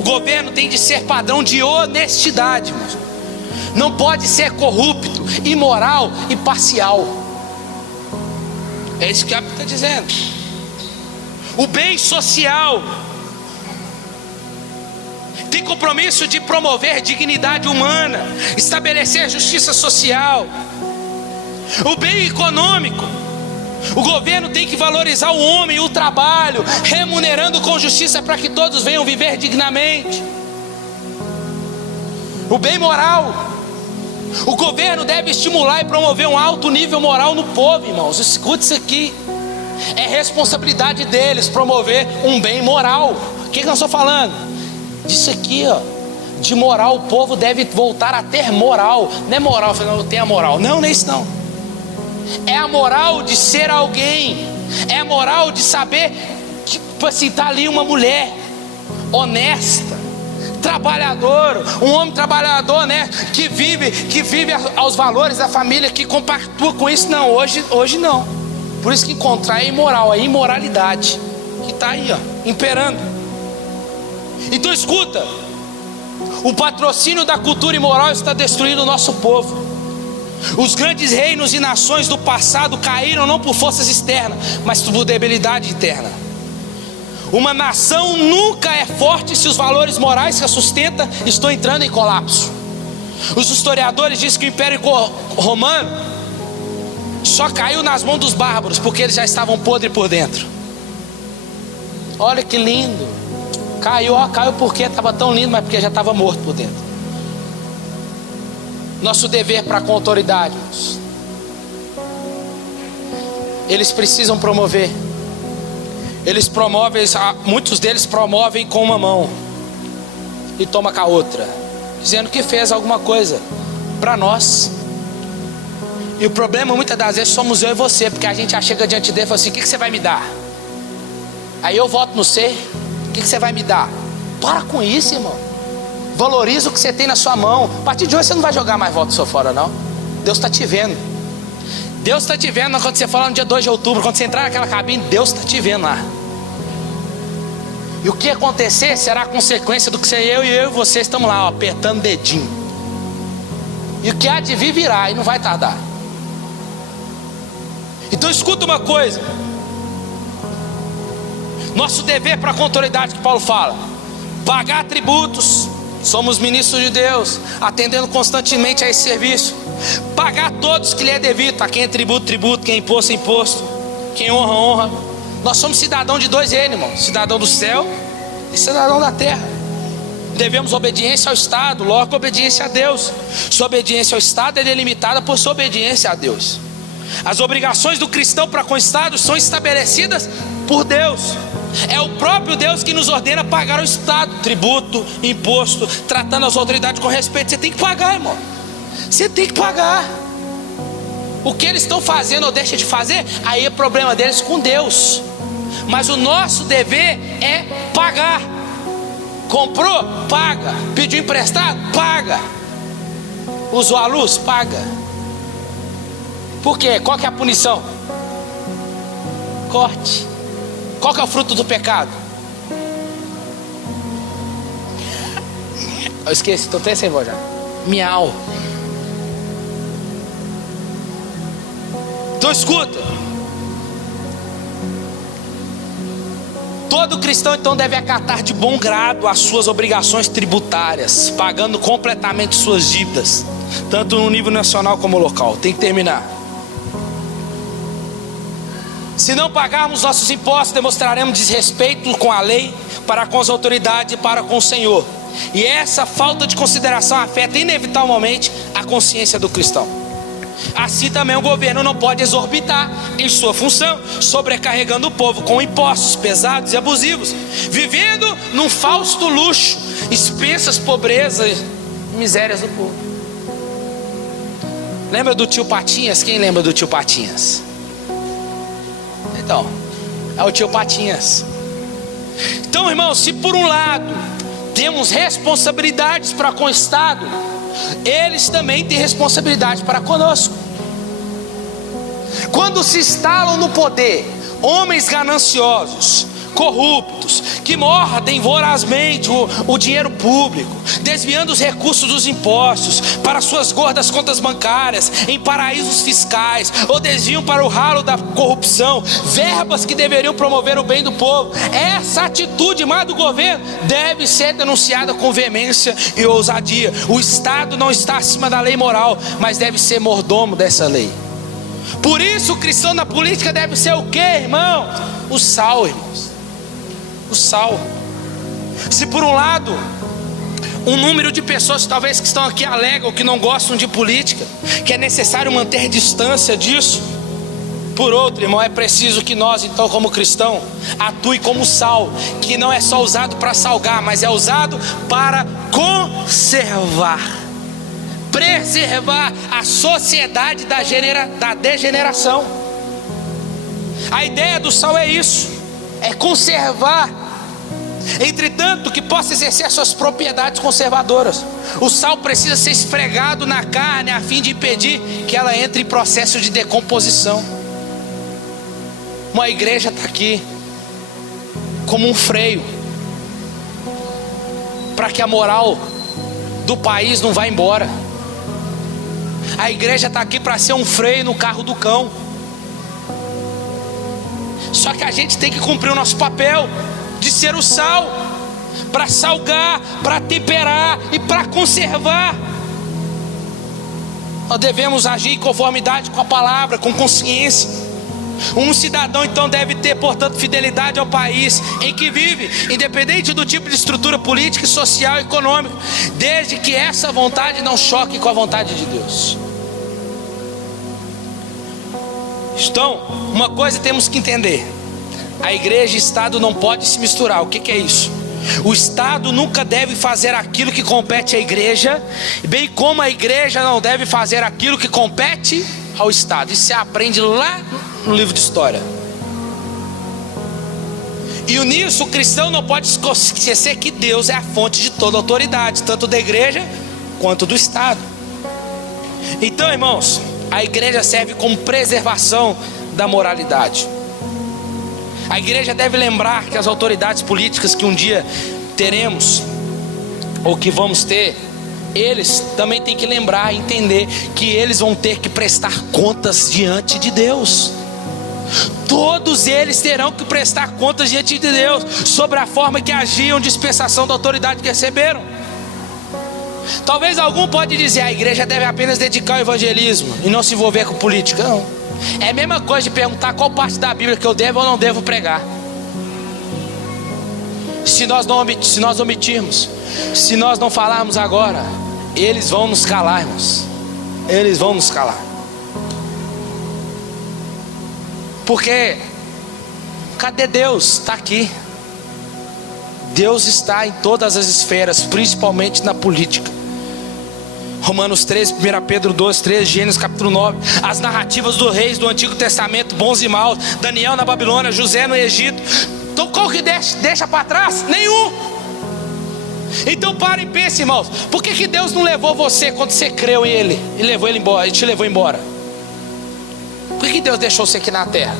O governo tem de ser padrão de honestidade, irmãos. Não pode ser corrupto, imoral e parcial. É isso que a Bíblia está dizendo. O bem social tem compromisso de promover dignidade humana, estabelecer justiça social. O bem econômico, o governo tem que valorizar o homem e o trabalho, remunerando com justiça para que todos venham viver dignamente. O bem moral, o governo deve estimular e promover um alto nível moral no povo, irmãos. Escute isso aqui. É responsabilidade deles promover um bem moral. O que nós estamos falando? Disso aqui, ó. De moral, o povo deve voltar a ter moral. Não é moral, eu tenho a moral. Não, não é isso não. É a moral de ser alguém. É a moral de saber que, tipo assim, está ali uma mulher honesta, trabalhador, um homem trabalhador, né? Que vive aos valores da família, que compactua com isso. Não, hoje não. Por isso que encontrar é imoral, a imoralidade que está aí, ó, imperando. Então escuta, o patrocínio da cultura imoral está destruindo o nosso povo. Os grandes reinos e nações do passado caíram não por forças externas, mas por debilidade interna. Uma nação nunca é forte se os valores morais que a sustenta estão entrando em colapso. Os historiadores dizem que o Império Romano só caiu nas mãos dos bárbaros porque eles já estavam podres por dentro. Olha que lindo. Caiu porque estava tão lindo, mas porque já estava morto por dentro. Nosso dever para com a autoridade, eles precisam promover. Eles promovem, muitos deles promovem com uma mão e toma com a outra, dizendo que fez alguma coisa para nós. E o problema muitas das vezes somos eu e você, porque a gente já chega diante dele e fala assim: o que você vai me dar? Aí eu voto no C, o que você vai me dar? Para com isso, irmão. Valoriza o que você tem na sua mão. A partir de hoje você não vai jogar mais voto só fora, não. Deus está te vendo. Deus está te vendo quando você fala no dia 2 de outubro, quando você entrar naquela cabine, Deus está te vendo lá. E o que acontecer será a consequência do que eu e você estamos lá, ó, apertando o dedinho. E o que há de vir virá, e não vai tardar. Então escuta uma coisa. Nosso dever para com a autoridade que Paulo fala: pagar tributos. Somos ministros de Deus, atendendo constantemente a esse serviço. Pagar a todos que lhe é devido. A quem é tributo, tributo. Quem é imposto, imposto. Quem honra, honra. Nós somos cidadão de dois reinos, irmão: cidadão do céu e cidadão da terra. Devemos obediência ao Estado, logo obediência a Deus. Sua obediência ao Estado é delimitada por sua obediência a Deus. As obrigações do cristão para com o Estado são estabelecidas por Deus. É o próprio Deus que nos ordena pagar o Estado, tributo, imposto, tratando as autoridades com respeito. Você tem que pagar, irmão. Você tem que pagar. O que eles estão fazendo ou deixam de fazer, aí é problema deles com Deus. Mas o nosso dever é pagar. Comprou? Paga. Pediu emprestado? Paga. Usou a luz? Paga. Por quê? Qual que é a punição? Corte. Qual que é o fruto do pecado? Eu esqueci, estou até sem voz já. Miau. Então escuta. Todo cristão então deve acatar de bom grado as suas obrigações tributárias, pagando completamente suas dívidas, tanto no nível nacional como local. Tem que terminar. Se não pagarmos nossos impostos, demonstraremos desrespeito com a lei, para com as autoridades e para com o Senhor. E essa falta de consideração afeta inevitavelmente a consciência do cristão. Assim também o governo não pode exorbitar em sua função, sobrecarregando o povo com impostos pesados e abusivos, vivendo num falso luxo, expensas pobrezas e misérias do povo. Lembra do tio Patinhas? Quem lembra do tio Patinhas? Então, é o tio Patinhas. Então, irmãos, se por um lado temos responsabilidades para com o Estado, eles também têm responsabilidade para conosco. Quando se instalam no poder homens gananciosos, corruptos, que mordem vorazmente o dinheiro público, desviando os recursos dos impostos para suas gordas contas bancárias em paraísos fiscais, ou desviam para o ralo da corrupção verbas que deveriam promover o bem do povo, essa atitude má do governo deve ser denunciada com veemência e ousadia. O Estado não está acima da lei moral, mas deve ser mordomo dessa lei. Por isso o cristão na política deve ser o quê, irmão? O sal, irmãos. O sal. Se por um lado um número de pessoas talvez que estão aqui alegam que não gostam de política, que é necessário manter distância disso, por outro, irmão, é preciso que nós então como cristão atue como sal, que não é só usado para salgar, mas é usado para conservar, preservar a sociedade da degeneração. A ideia do sal é isso, é conservar, entretanto que possa exercer suas propriedades conservadoras. O sal precisa ser esfregado na carne a fim de impedir que ela entre em processo de decomposição. Uma igreja está aqui como um freio, para que a moral do país não vá embora. A igreja está aqui para ser um freio no carro do cão. Só que a gente tem que cumprir o nosso papel de ser o sal, para salgar, para temperar e para conservar. Nós devemos agir em conformidade com a palavra, com consciência. Um cidadão então deve ter, portanto, fidelidade ao país em que vive, independente do tipo de estrutura política, social e econômica, desde que essa vontade não choque com a vontade de Deus. Então, uma coisa temos que entender: a igreja e o Estado não podem se misturar. O que é isso? O Estado nunca deve fazer aquilo que compete à igreja, bem como a igreja não deve fazer aquilo que compete ao Estado. Isso você aprende lá no livro de história. E nisso o cristão não pode esquecer que Deus é a fonte de toda autoridade, tanto da igreja quanto do Estado. Então, irmãos, a igreja serve como preservação da moralidade. A igreja deve lembrar que as autoridades políticas que um dia teremos, ou que vamos ter, eles também têm que lembrar e entender que eles vão ter que prestar contas diante de Deus. Todos eles terão que prestar contas diante de Deus sobre a forma que agiam, dispensação da autoridade que receberam. Talvez algum pode dizer: a igreja deve apenas dedicar ao evangelismo e não se envolver com política. Não. É a mesma coisa de perguntar qual parte da Bíblia que eu devo ou não devo pregar. Se nós omitirmos, se nós não falarmos agora, eles vão nos calar, irmãos. Eles vão nos calar. Porque cadê Deus? Está aqui. Deus está em todas as esferas, principalmente na política. Romanos 13, 1 Pedro 12, 13, Gênesis capítulo 9. As narrativas dos reis do Antigo Testamento, bons e maus, Daniel na Babilônia, José no Egito. Então qual que deixa para trás? Nenhum. Então para e pense, irmãos, por que Deus não levou você quando você creu em Ele e levou Ele embora, e te levou embora? Por que Deus deixou você aqui na terra?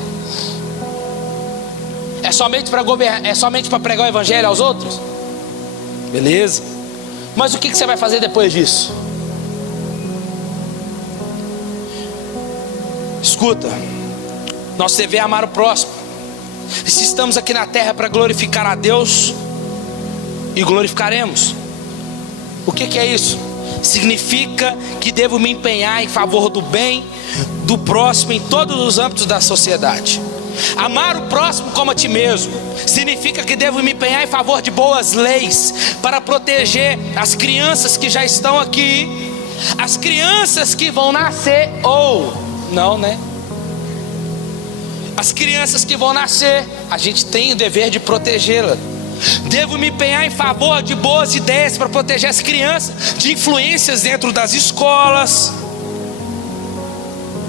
É somente para governar? É somente para pregar o evangelho aos outros? Beleza. Mas o que você vai fazer depois disso? Escuta, nós devemos amar o próximo. E se estamos aqui na terra para glorificar a Deus e glorificaremos. O que é isso? Significa que devo me empenhar em favor do bem do próximo em todos os âmbitos da sociedade. Amar o próximo como a ti mesmo significa que devo me empenhar em favor de boas leis para proteger as crianças que já estão aqui, as crianças que vão nascer ou não, né? As crianças que vão nascer, a gente tem o dever de protegê-la. Devo me empenhar em favor de boas ideias para proteger as crianças de influências dentro das escolas.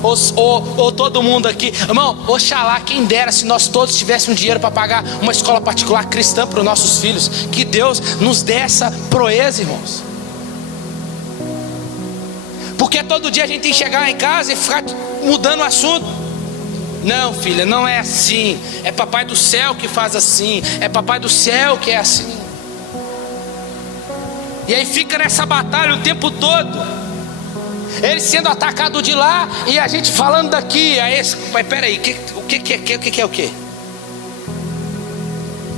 Ou todo mundo aqui, irmão, oxalá, quem dera se nós todos tivéssemos dinheiro para pagar uma escola particular cristã para os nossos filhos. Que Deus nos dê essa proeza, irmãos. Porque todo dia a gente tem que chegar em casa e ficar mudando o assunto. Não, filha, não é assim. É papai do céu que faz assim. É papai do céu que é assim. E aí fica nessa batalha o tempo todo. Ele sendo atacado de lá e a gente falando daqui. Aí, mas peraí, o que é o que?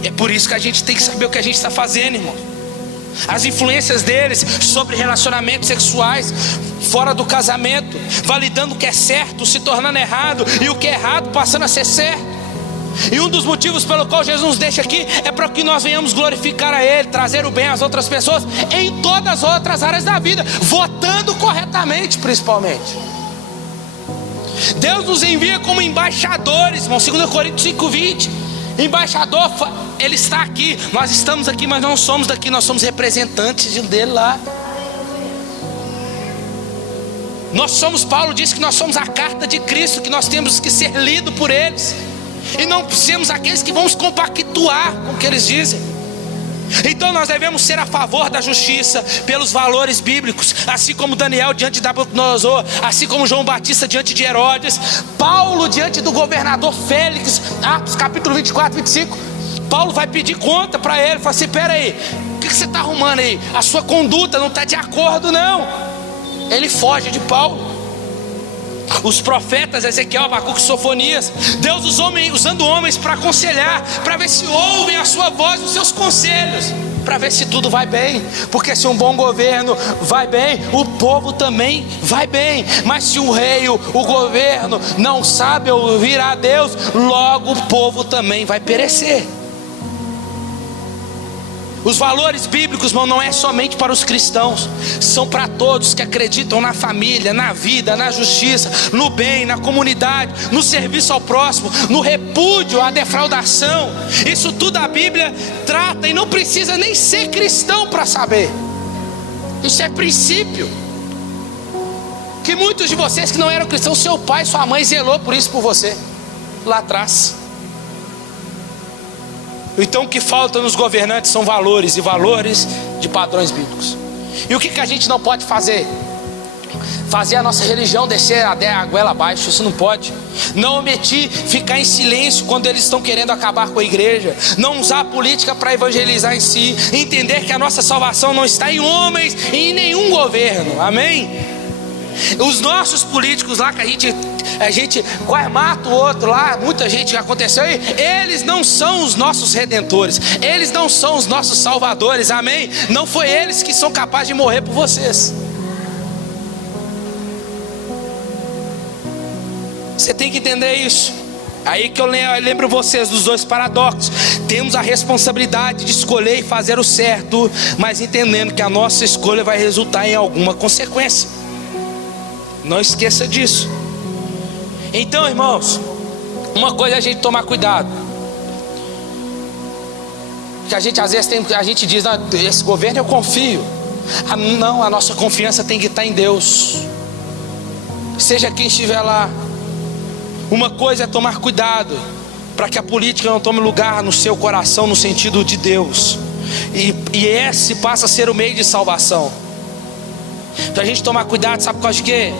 É por isso que a gente tem que saber o que a gente está fazendo, irmão. As influências deles sobre relacionamentos sexuais fora do casamento, validando o que é certo, se tornando errado, e o que é errado passando a ser certo. E um dos motivos pelo qual Jesus nos deixa aqui é para que nós venhamos glorificar a Ele, trazer o bem às outras pessoas em todas as outras áreas da vida, votando corretamente, principalmente. Deus nos envia como embaixadores, irmão. 2 Coríntios 5:20. Embaixador, ele está aqui. Nós estamos aqui, mas não somos daqui. Nós somos representantes dele lá. Nós somos, Paulo disse que nós somos a carta de Cristo, que nós temos que ser lidos por eles, e não sermos aqueles que vamos compactuar com o que eles dizem. Então nós devemos ser a favor da justiça pelos valores bíblicos, assim como Daniel diante de Nabucodonosor, assim como João Batista diante de Herodes, Paulo diante do governador Félix. Atos capítulo 24, 25. Paulo vai pedir conta para ele, fala assim: pera aí, o que você está arrumando aí? A sua conduta não está de acordo, não. Ele foge de Paulo. Os profetas Ezequiel, Abacuque e Sofonias, Deus usando homens para aconselhar, para ver se ouvem a sua voz, os seus conselhos, para ver se tudo vai bem. Porque se um bom governo vai bem, o povo também vai bem. Mas se o rei, o governo não sabe ouvir a Deus, logo o povo também vai perecer. Os valores bíblicos, irmão, não é somente para os cristãos, são para todos que acreditam na família, na vida, na justiça, no bem, na comunidade, no serviço ao próximo, no repúdio à defraudação. Isso tudo a Bíblia trata, e não precisa nem ser cristão para saber. Isso é princípio. Que muitos de vocês que não eram cristãos, seu pai, sua mãe zelou por isso por você lá atrás. Então o que falta nos governantes são valores, e valores de padrões bíblicos. E o que a gente não pode fazer? Fazer a nossa religião descer a goela abaixo. Isso não pode. Não omitir, ficar em silêncio quando eles estão querendo acabar com a igreja. Não usar a política para evangelizar em si. Entender que a nossa salvação não está em homens e em nenhum governo. Amém? Os nossos políticos lá que a gente quase mata o outro lá, muita gente aconteceu aí, eles não são os nossos redentores, eles não são os nossos salvadores, amém? Não foi eles que são capazes de morrer por vocês. Você tem que entender isso. Aí que eu lembro vocês dos dois paradoxos. Temos a responsabilidade de escolher e fazer o certo, mas entendendo que a nossa escolha vai resultar em alguma consequência. Não esqueça disso. Então, irmãos, uma coisa é a gente tomar cuidado. Que a gente às vezes a gente diz: não, esse governo eu confio. Não, a nossa confiança tem que estar em Deus. Seja quem estiver lá. Uma coisa é tomar cuidado para que a política não tome lugar no seu coração no sentido de Deus. E esse passa a ser o meio de salvação. Para a gente tomar cuidado, sabe por causa de quê?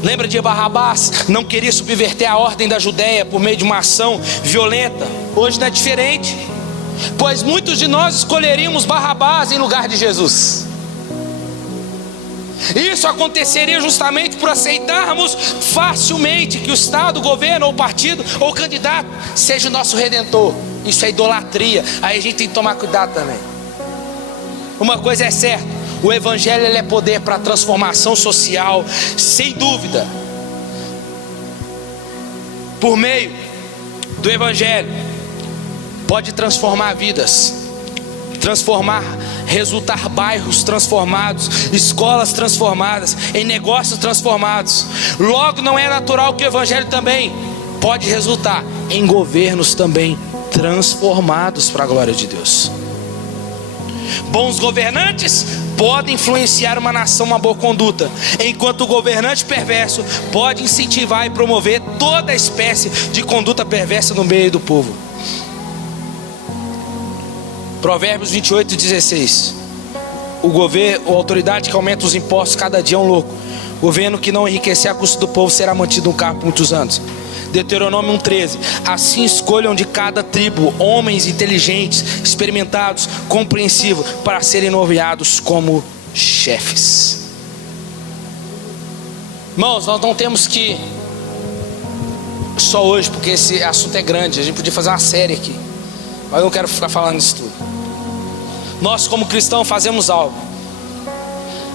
Lembra de Barrabás? Não queria subverter a ordem da Judéia por meio de uma ação violenta. Hoje não é diferente, pois muitos de nós escolheríamos Barrabás em lugar de Jesus. Isso aconteceria justamente por aceitarmos facilmente que o Estado, o governo, ou o partido, ou o candidato seja o nosso redentor. Isso é idolatria. Aí a gente tem que tomar cuidado também. Uma coisa é certa: o Evangelho ele é poder para transformação social, sem dúvida. Por meio do Evangelho, pode transformar vidas, resultar bairros transformados, escolas transformadas, em negócios transformados. Logo, não é natural que o Evangelho também pode resultar em governos também transformados para a glória de Deus. Bons governantes podem influenciar uma nação uma boa conduta, enquanto o governante perverso pode incentivar e promover toda espécie de conduta perversa no meio do povo. Provérbios 28:16. A autoridade que aumenta os impostos cada dia é um louco. O governo que não enriquecer a custa do povo será mantido no cargo por muitos anos. Deuteronômio 1:13. Assim escolham de cada tribo homens inteligentes, experimentados, compreensivos, para serem nomeados como chefes. Irmãos, nós não temos que só hoje, porque esse assunto é grande, a gente podia fazer uma série aqui, mas eu não quero ficar falando isso tudo. Nós como cristãos fazemos algo.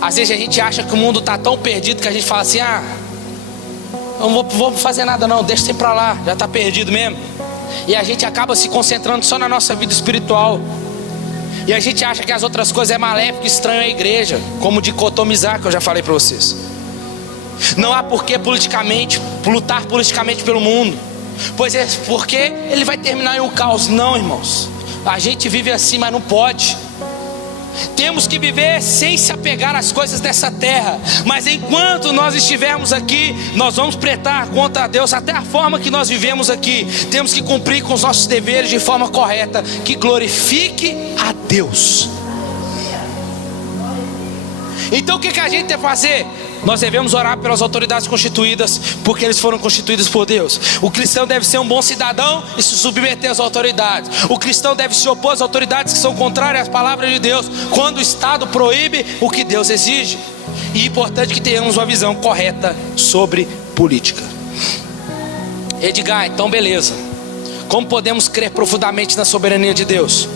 Às vezes a gente acha que o mundo está tão perdido que a gente fala assim: não vou fazer nada não, deixa isso pra lá, já está perdido mesmo. E a gente acaba se concentrando só na nossa vida espiritual. E a gente acha que as outras coisas é maléfico, estranho à igreja, como dicotomizar, que eu já falei para vocês. Não há porquê lutar politicamente pelo mundo, pois é porque ele vai terminar em um caos. Não, irmãos, a gente vive assim, mas não pode. Temos que viver sem se apegar às coisas dessa terra. Mas enquanto nós estivermos aqui, nós vamos prestar conta a Deus. Até a forma que nós vivemos aqui, temos que cumprir com os nossos deveres de forma correta, que glorifique a Deus. Então o que a gente tem que fazer? Nós devemos orar pelas autoridades constituídas, porque eles foram constituídos por Deus. O cristão deve ser um bom cidadão e se submeter às autoridades. O cristão deve se opor às autoridades que são contrárias às palavras de Deus, quando o Estado proíbe o que Deus exige. E é importante que tenhamos uma visão correta sobre política. Edgar, então beleza. Como podemos crer profundamente na soberania de Deus?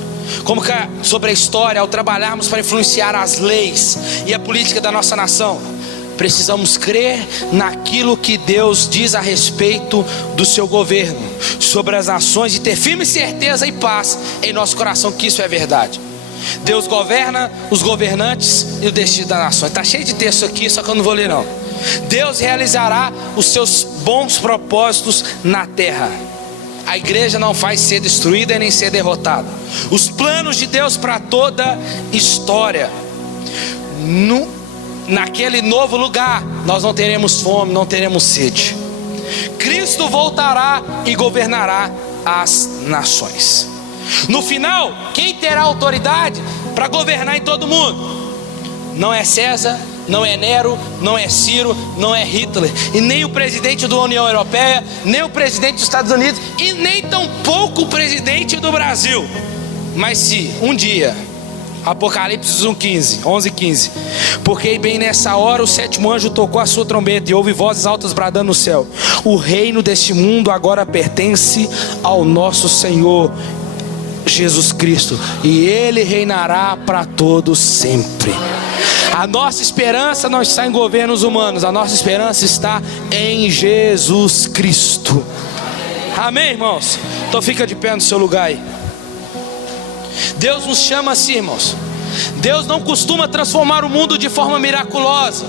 Como que sobre a história, ao trabalharmos para influenciar as leis e a política da nossa nação? Precisamos crer naquilo que Deus diz a respeito do seu governo, sobre as nações, e ter firme certeza e paz em nosso coração que isso é verdade. Deus governa os governantes e o destino da nação. Está cheio de texto aqui, só que eu não vou ler não. Deus realizará os seus bons propósitos na terra. A igreja não vai ser destruída e nem ser derrotada. Os planos de Deus para toda história. Naquele novo lugar, nós não teremos fome, não teremos sede. Cristo voltará e governará as nações. No final, quem terá autoridade para governar em todo mundo? Não é César, não é Nero, não é Ciro, não é Hitler, e nem o presidente da União Europeia, nem o presidente dos Estados Unidos, e nem tampouco o presidente do Brasil. Mas se um dia, Apocalipse 11:15, porque bem nessa hora o sétimo anjo tocou a sua trombeta e houve vozes altas bradando no céu: o reino deste mundo agora pertence ao nosso Senhor Jesus Cristo, e Ele reinará para todos sempre. A nossa esperança não está em governos humanos, a nossa esperança está em Jesus Cristo. Amém, irmãos? Então fica de pé no seu lugar aí. Deus nos chama assim, irmãos. Deus não costuma transformar o mundo de forma miraculosa.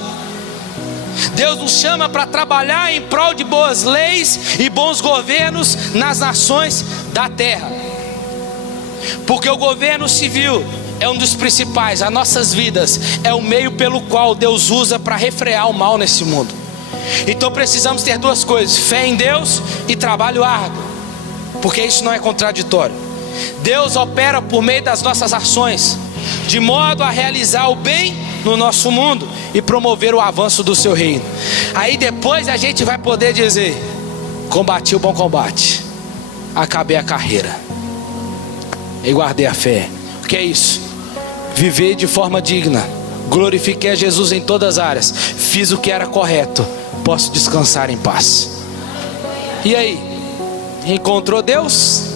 Deus nos chama para trabalhar em prol de boas leis e bons governos nas nações da terra. Porque o governo civil é um dos principais. As nossas vidas é o meio pelo qual Deus usa para refrear o mal nesse mundo. Então precisamos ter duas coisas: fé em Deus e trabalho árduo, porque isso não é contraditório. Deus opera por meio das nossas ações, de modo a realizar o bem no nosso mundo e promover o avanço do seu reino. Aí depois a gente vai poder dizer: combati o bom combate, acabei a carreira e guardei a fé. O que é isso? Viver de forma digna glorifiquei a Jesus em todas as áreas, fiz o que era correto, posso descansar em paz. E aí, encontrou Deus?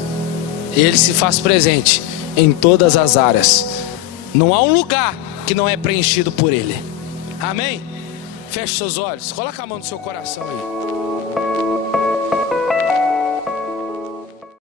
Ele se faz presente em todas as áreas. Não há um lugar que não é preenchido por Ele. Amém? Feche seus olhos, coloca a mão no seu coração aí.